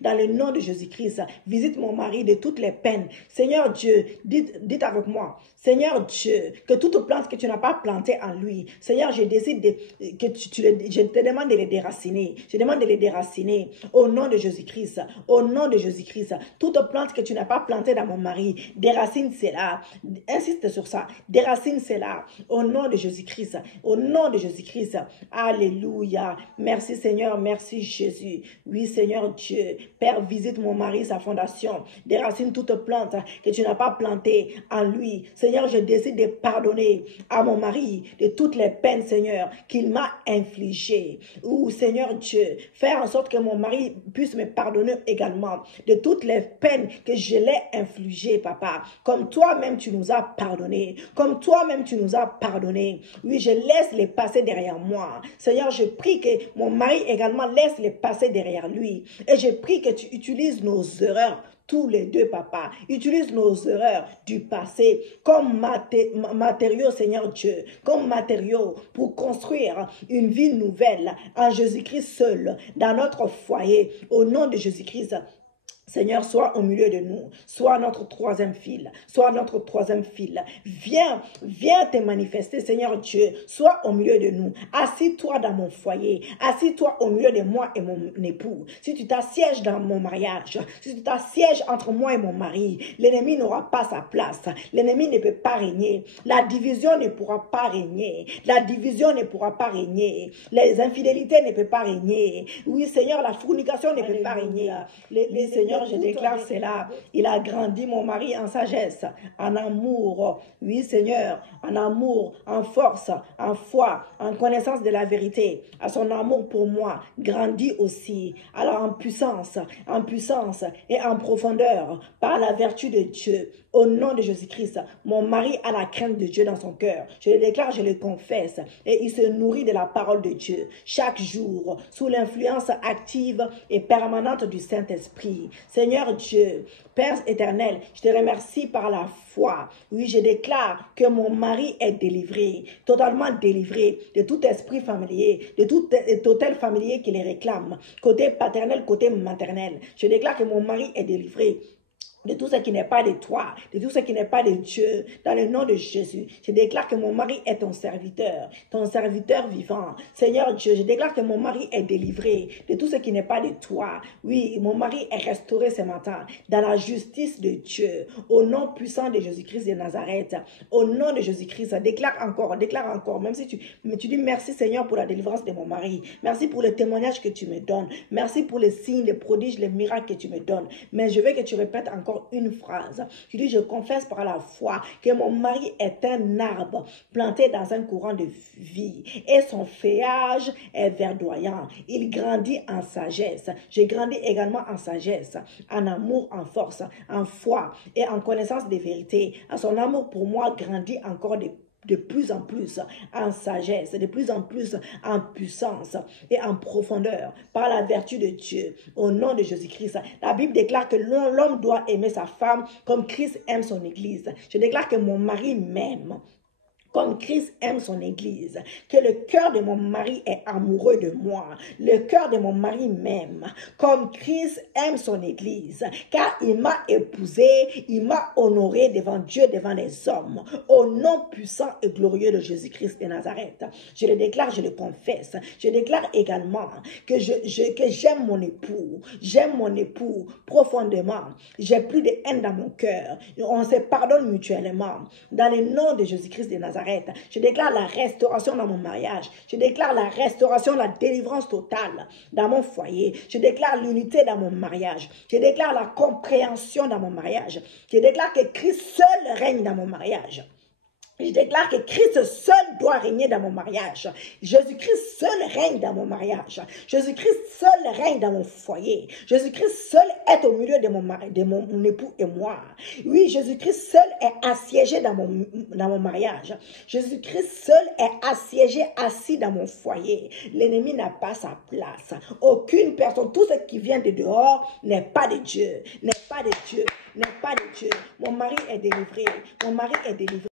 dans le nom de Jésus-Christ, visite mon mari de toutes les peines. Seigneur Dieu, dites avec moi, Seigneur Dieu, que toute plante que tu n'as pas plantée en lui, Seigneur, je décide je te demande de les déraciner. Je demande de les déraciner au nom de Jésus-Christ, au nom de Jésus-Christ. Toute plante que tu n'as pas plantée dans mon mari, déracine cela. Insiste sur ça. Déracine cela au nom de Jésus-Christ. Au nom de Jésus-Christ. Alléluia. Merci Seigneur. Merci Jésus. Oui Seigneur Dieu. Père, visite mon mari, sa fondation. Déracine toute plante que tu n'as pas plantée en lui. Seigneur, je décide de pardonner à mon mari de toutes les peines, Seigneur, qu'il m'a infligées. Ou Seigneur Dieu, faire en sorte que mon mari puisse me pardonner également de toutes les peines que je l'ai infligées, Papa. Comme toi-même tu nous as pardonné. Comme toi-même tu nous as pardonné. Oui, je laisse les passer derrière moi. Seigneur, je prie que mon mari également laisse les passer derrière lui. Et je prie que tu utilises nos erreurs tous les deux, Papa. Utilise nos erreurs du passé comme matériaux, Seigneur Dieu, comme matériaux pour construire une vie nouvelle en Jésus-Christ seul, dans notre foyer, au nom de Jésus-Christ. Seigneur, sois au milieu de nous, sois notre troisième fil, sois notre troisième fil. Viens te manifester, Seigneur Dieu, sois au milieu de nous. Assis-toi dans mon foyer, assis-toi au milieu de moi et mon époux. Si tu t'assièges dans mon mariage, si tu t'assièges entre moi et mon mari, l'ennemi n'aura pas sa place. L'ennemi ne peut pas régner. La division ne pourra pas régner. La division ne pourra pas régner. Les infidélités ne peuvent pas régner. Oui, Seigneur, la fornication ne peut pas régner. Les Seigneur, je déclare cela. Il a grandi mon mari en sagesse, en amour. Oui, Seigneur, en amour, en force, en foi, en connaissance de la vérité. À son amour pour moi grandit aussi. Alors en puissance et en profondeur par la vertu de Dieu. Au nom de Jésus-Christ, mon mari a la crainte de Dieu dans son cœur. Je le déclare, je le confesse. Et il se nourrit de la parole de Dieu chaque jour sous l'influence active et permanente du Saint-Esprit. Seigneur Dieu, Père éternel, je te remercie par la foi. Oui, je déclare que mon mari est délivré, totalement délivré de tout esprit familier, de tout totel familier qui les réclame, côté paternel, côté maternel. Je déclare que mon mari est délivré de tout ce qui n'est pas de toi, de tout ce qui n'est pas de Dieu, dans le nom de Jésus. Je déclare que mon mari est ton serviteur vivant. Seigneur Dieu, je déclare que mon mari est délivré de tout ce qui n'est pas de toi. Oui, mon mari est restauré ce matin dans la justice de Dieu, au nom puissant de Jésus-Christ de Nazareth. Au nom de Jésus-Christ, déclare encore, même si tu dis merci Seigneur pour la délivrance de mon mari. Merci pour le témoignage que tu me donnes. Merci pour les signes, les prodiges, les miracles que tu me donnes. Mais je veux que tu répètes encore une phrase. Tu dis, je confesse par la foi que mon mari est un arbre planté dans un courant de vie et son feuillage est verdoyant. Il grandit en sagesse. Je grandis également en sagesse, en amour, en force, en foi et en connaissance des vérités. Son amour pour moi grandit encore de plus en plus en sagesse, de plus en plus en puissance et en profondeur par la vertu de Dieu, au nom de Jésus-Christ. La Bible déclare que l'homme doit aimer sa femme comme Christ aime son Église. Je déclare que mon mari m'aime comme Christ aime son Église, que le cœur de mon mari est amoureux de moi, le cœur de mon mari m'aime, comme Christ aime son Église, car il m'a épousé, il m'a honoré devant Dieu, devant les hommes, au nom puissant et glorieux de Jésus-Christ de Nazareth. Je le déclare, je le confesse, je déclare également que j'aime mon époux profondément, j'ai plus de haine dans mon cœur, on se pardonne mutuellement, dans le nom de Jésus-Christ de Nazareth. Je déclare la restauration dans mon mariage. Je déclare la restauration, la délivrance totale dans mon foyer. Je déclare l'unité dans mon mariage. Je déclare la compréhension dans mon mariage. Je déclare que Christ seul règne dans mon mariage. Je déclare que Christ seul doit régner dans mon mariage. Jésus-Christ seul règne dans mon mariage. Jésus-Christ seul règne dans mon foyer. Jésus-Christ seul est au milieu de mon époux et moi. Oui, Jésus-Christ seul est assiégé dans mon mariage. Jésus-Christ seul est assiégé, assis dans mon foyer. L'ennemi n'a pas sa place. Aucune personne, tout ce qui vient de dehors n'est pas de Dieu. N'est pas de Dieu. N'est pas de Dieu. Mon mari est délivré. Mon mari est délivré.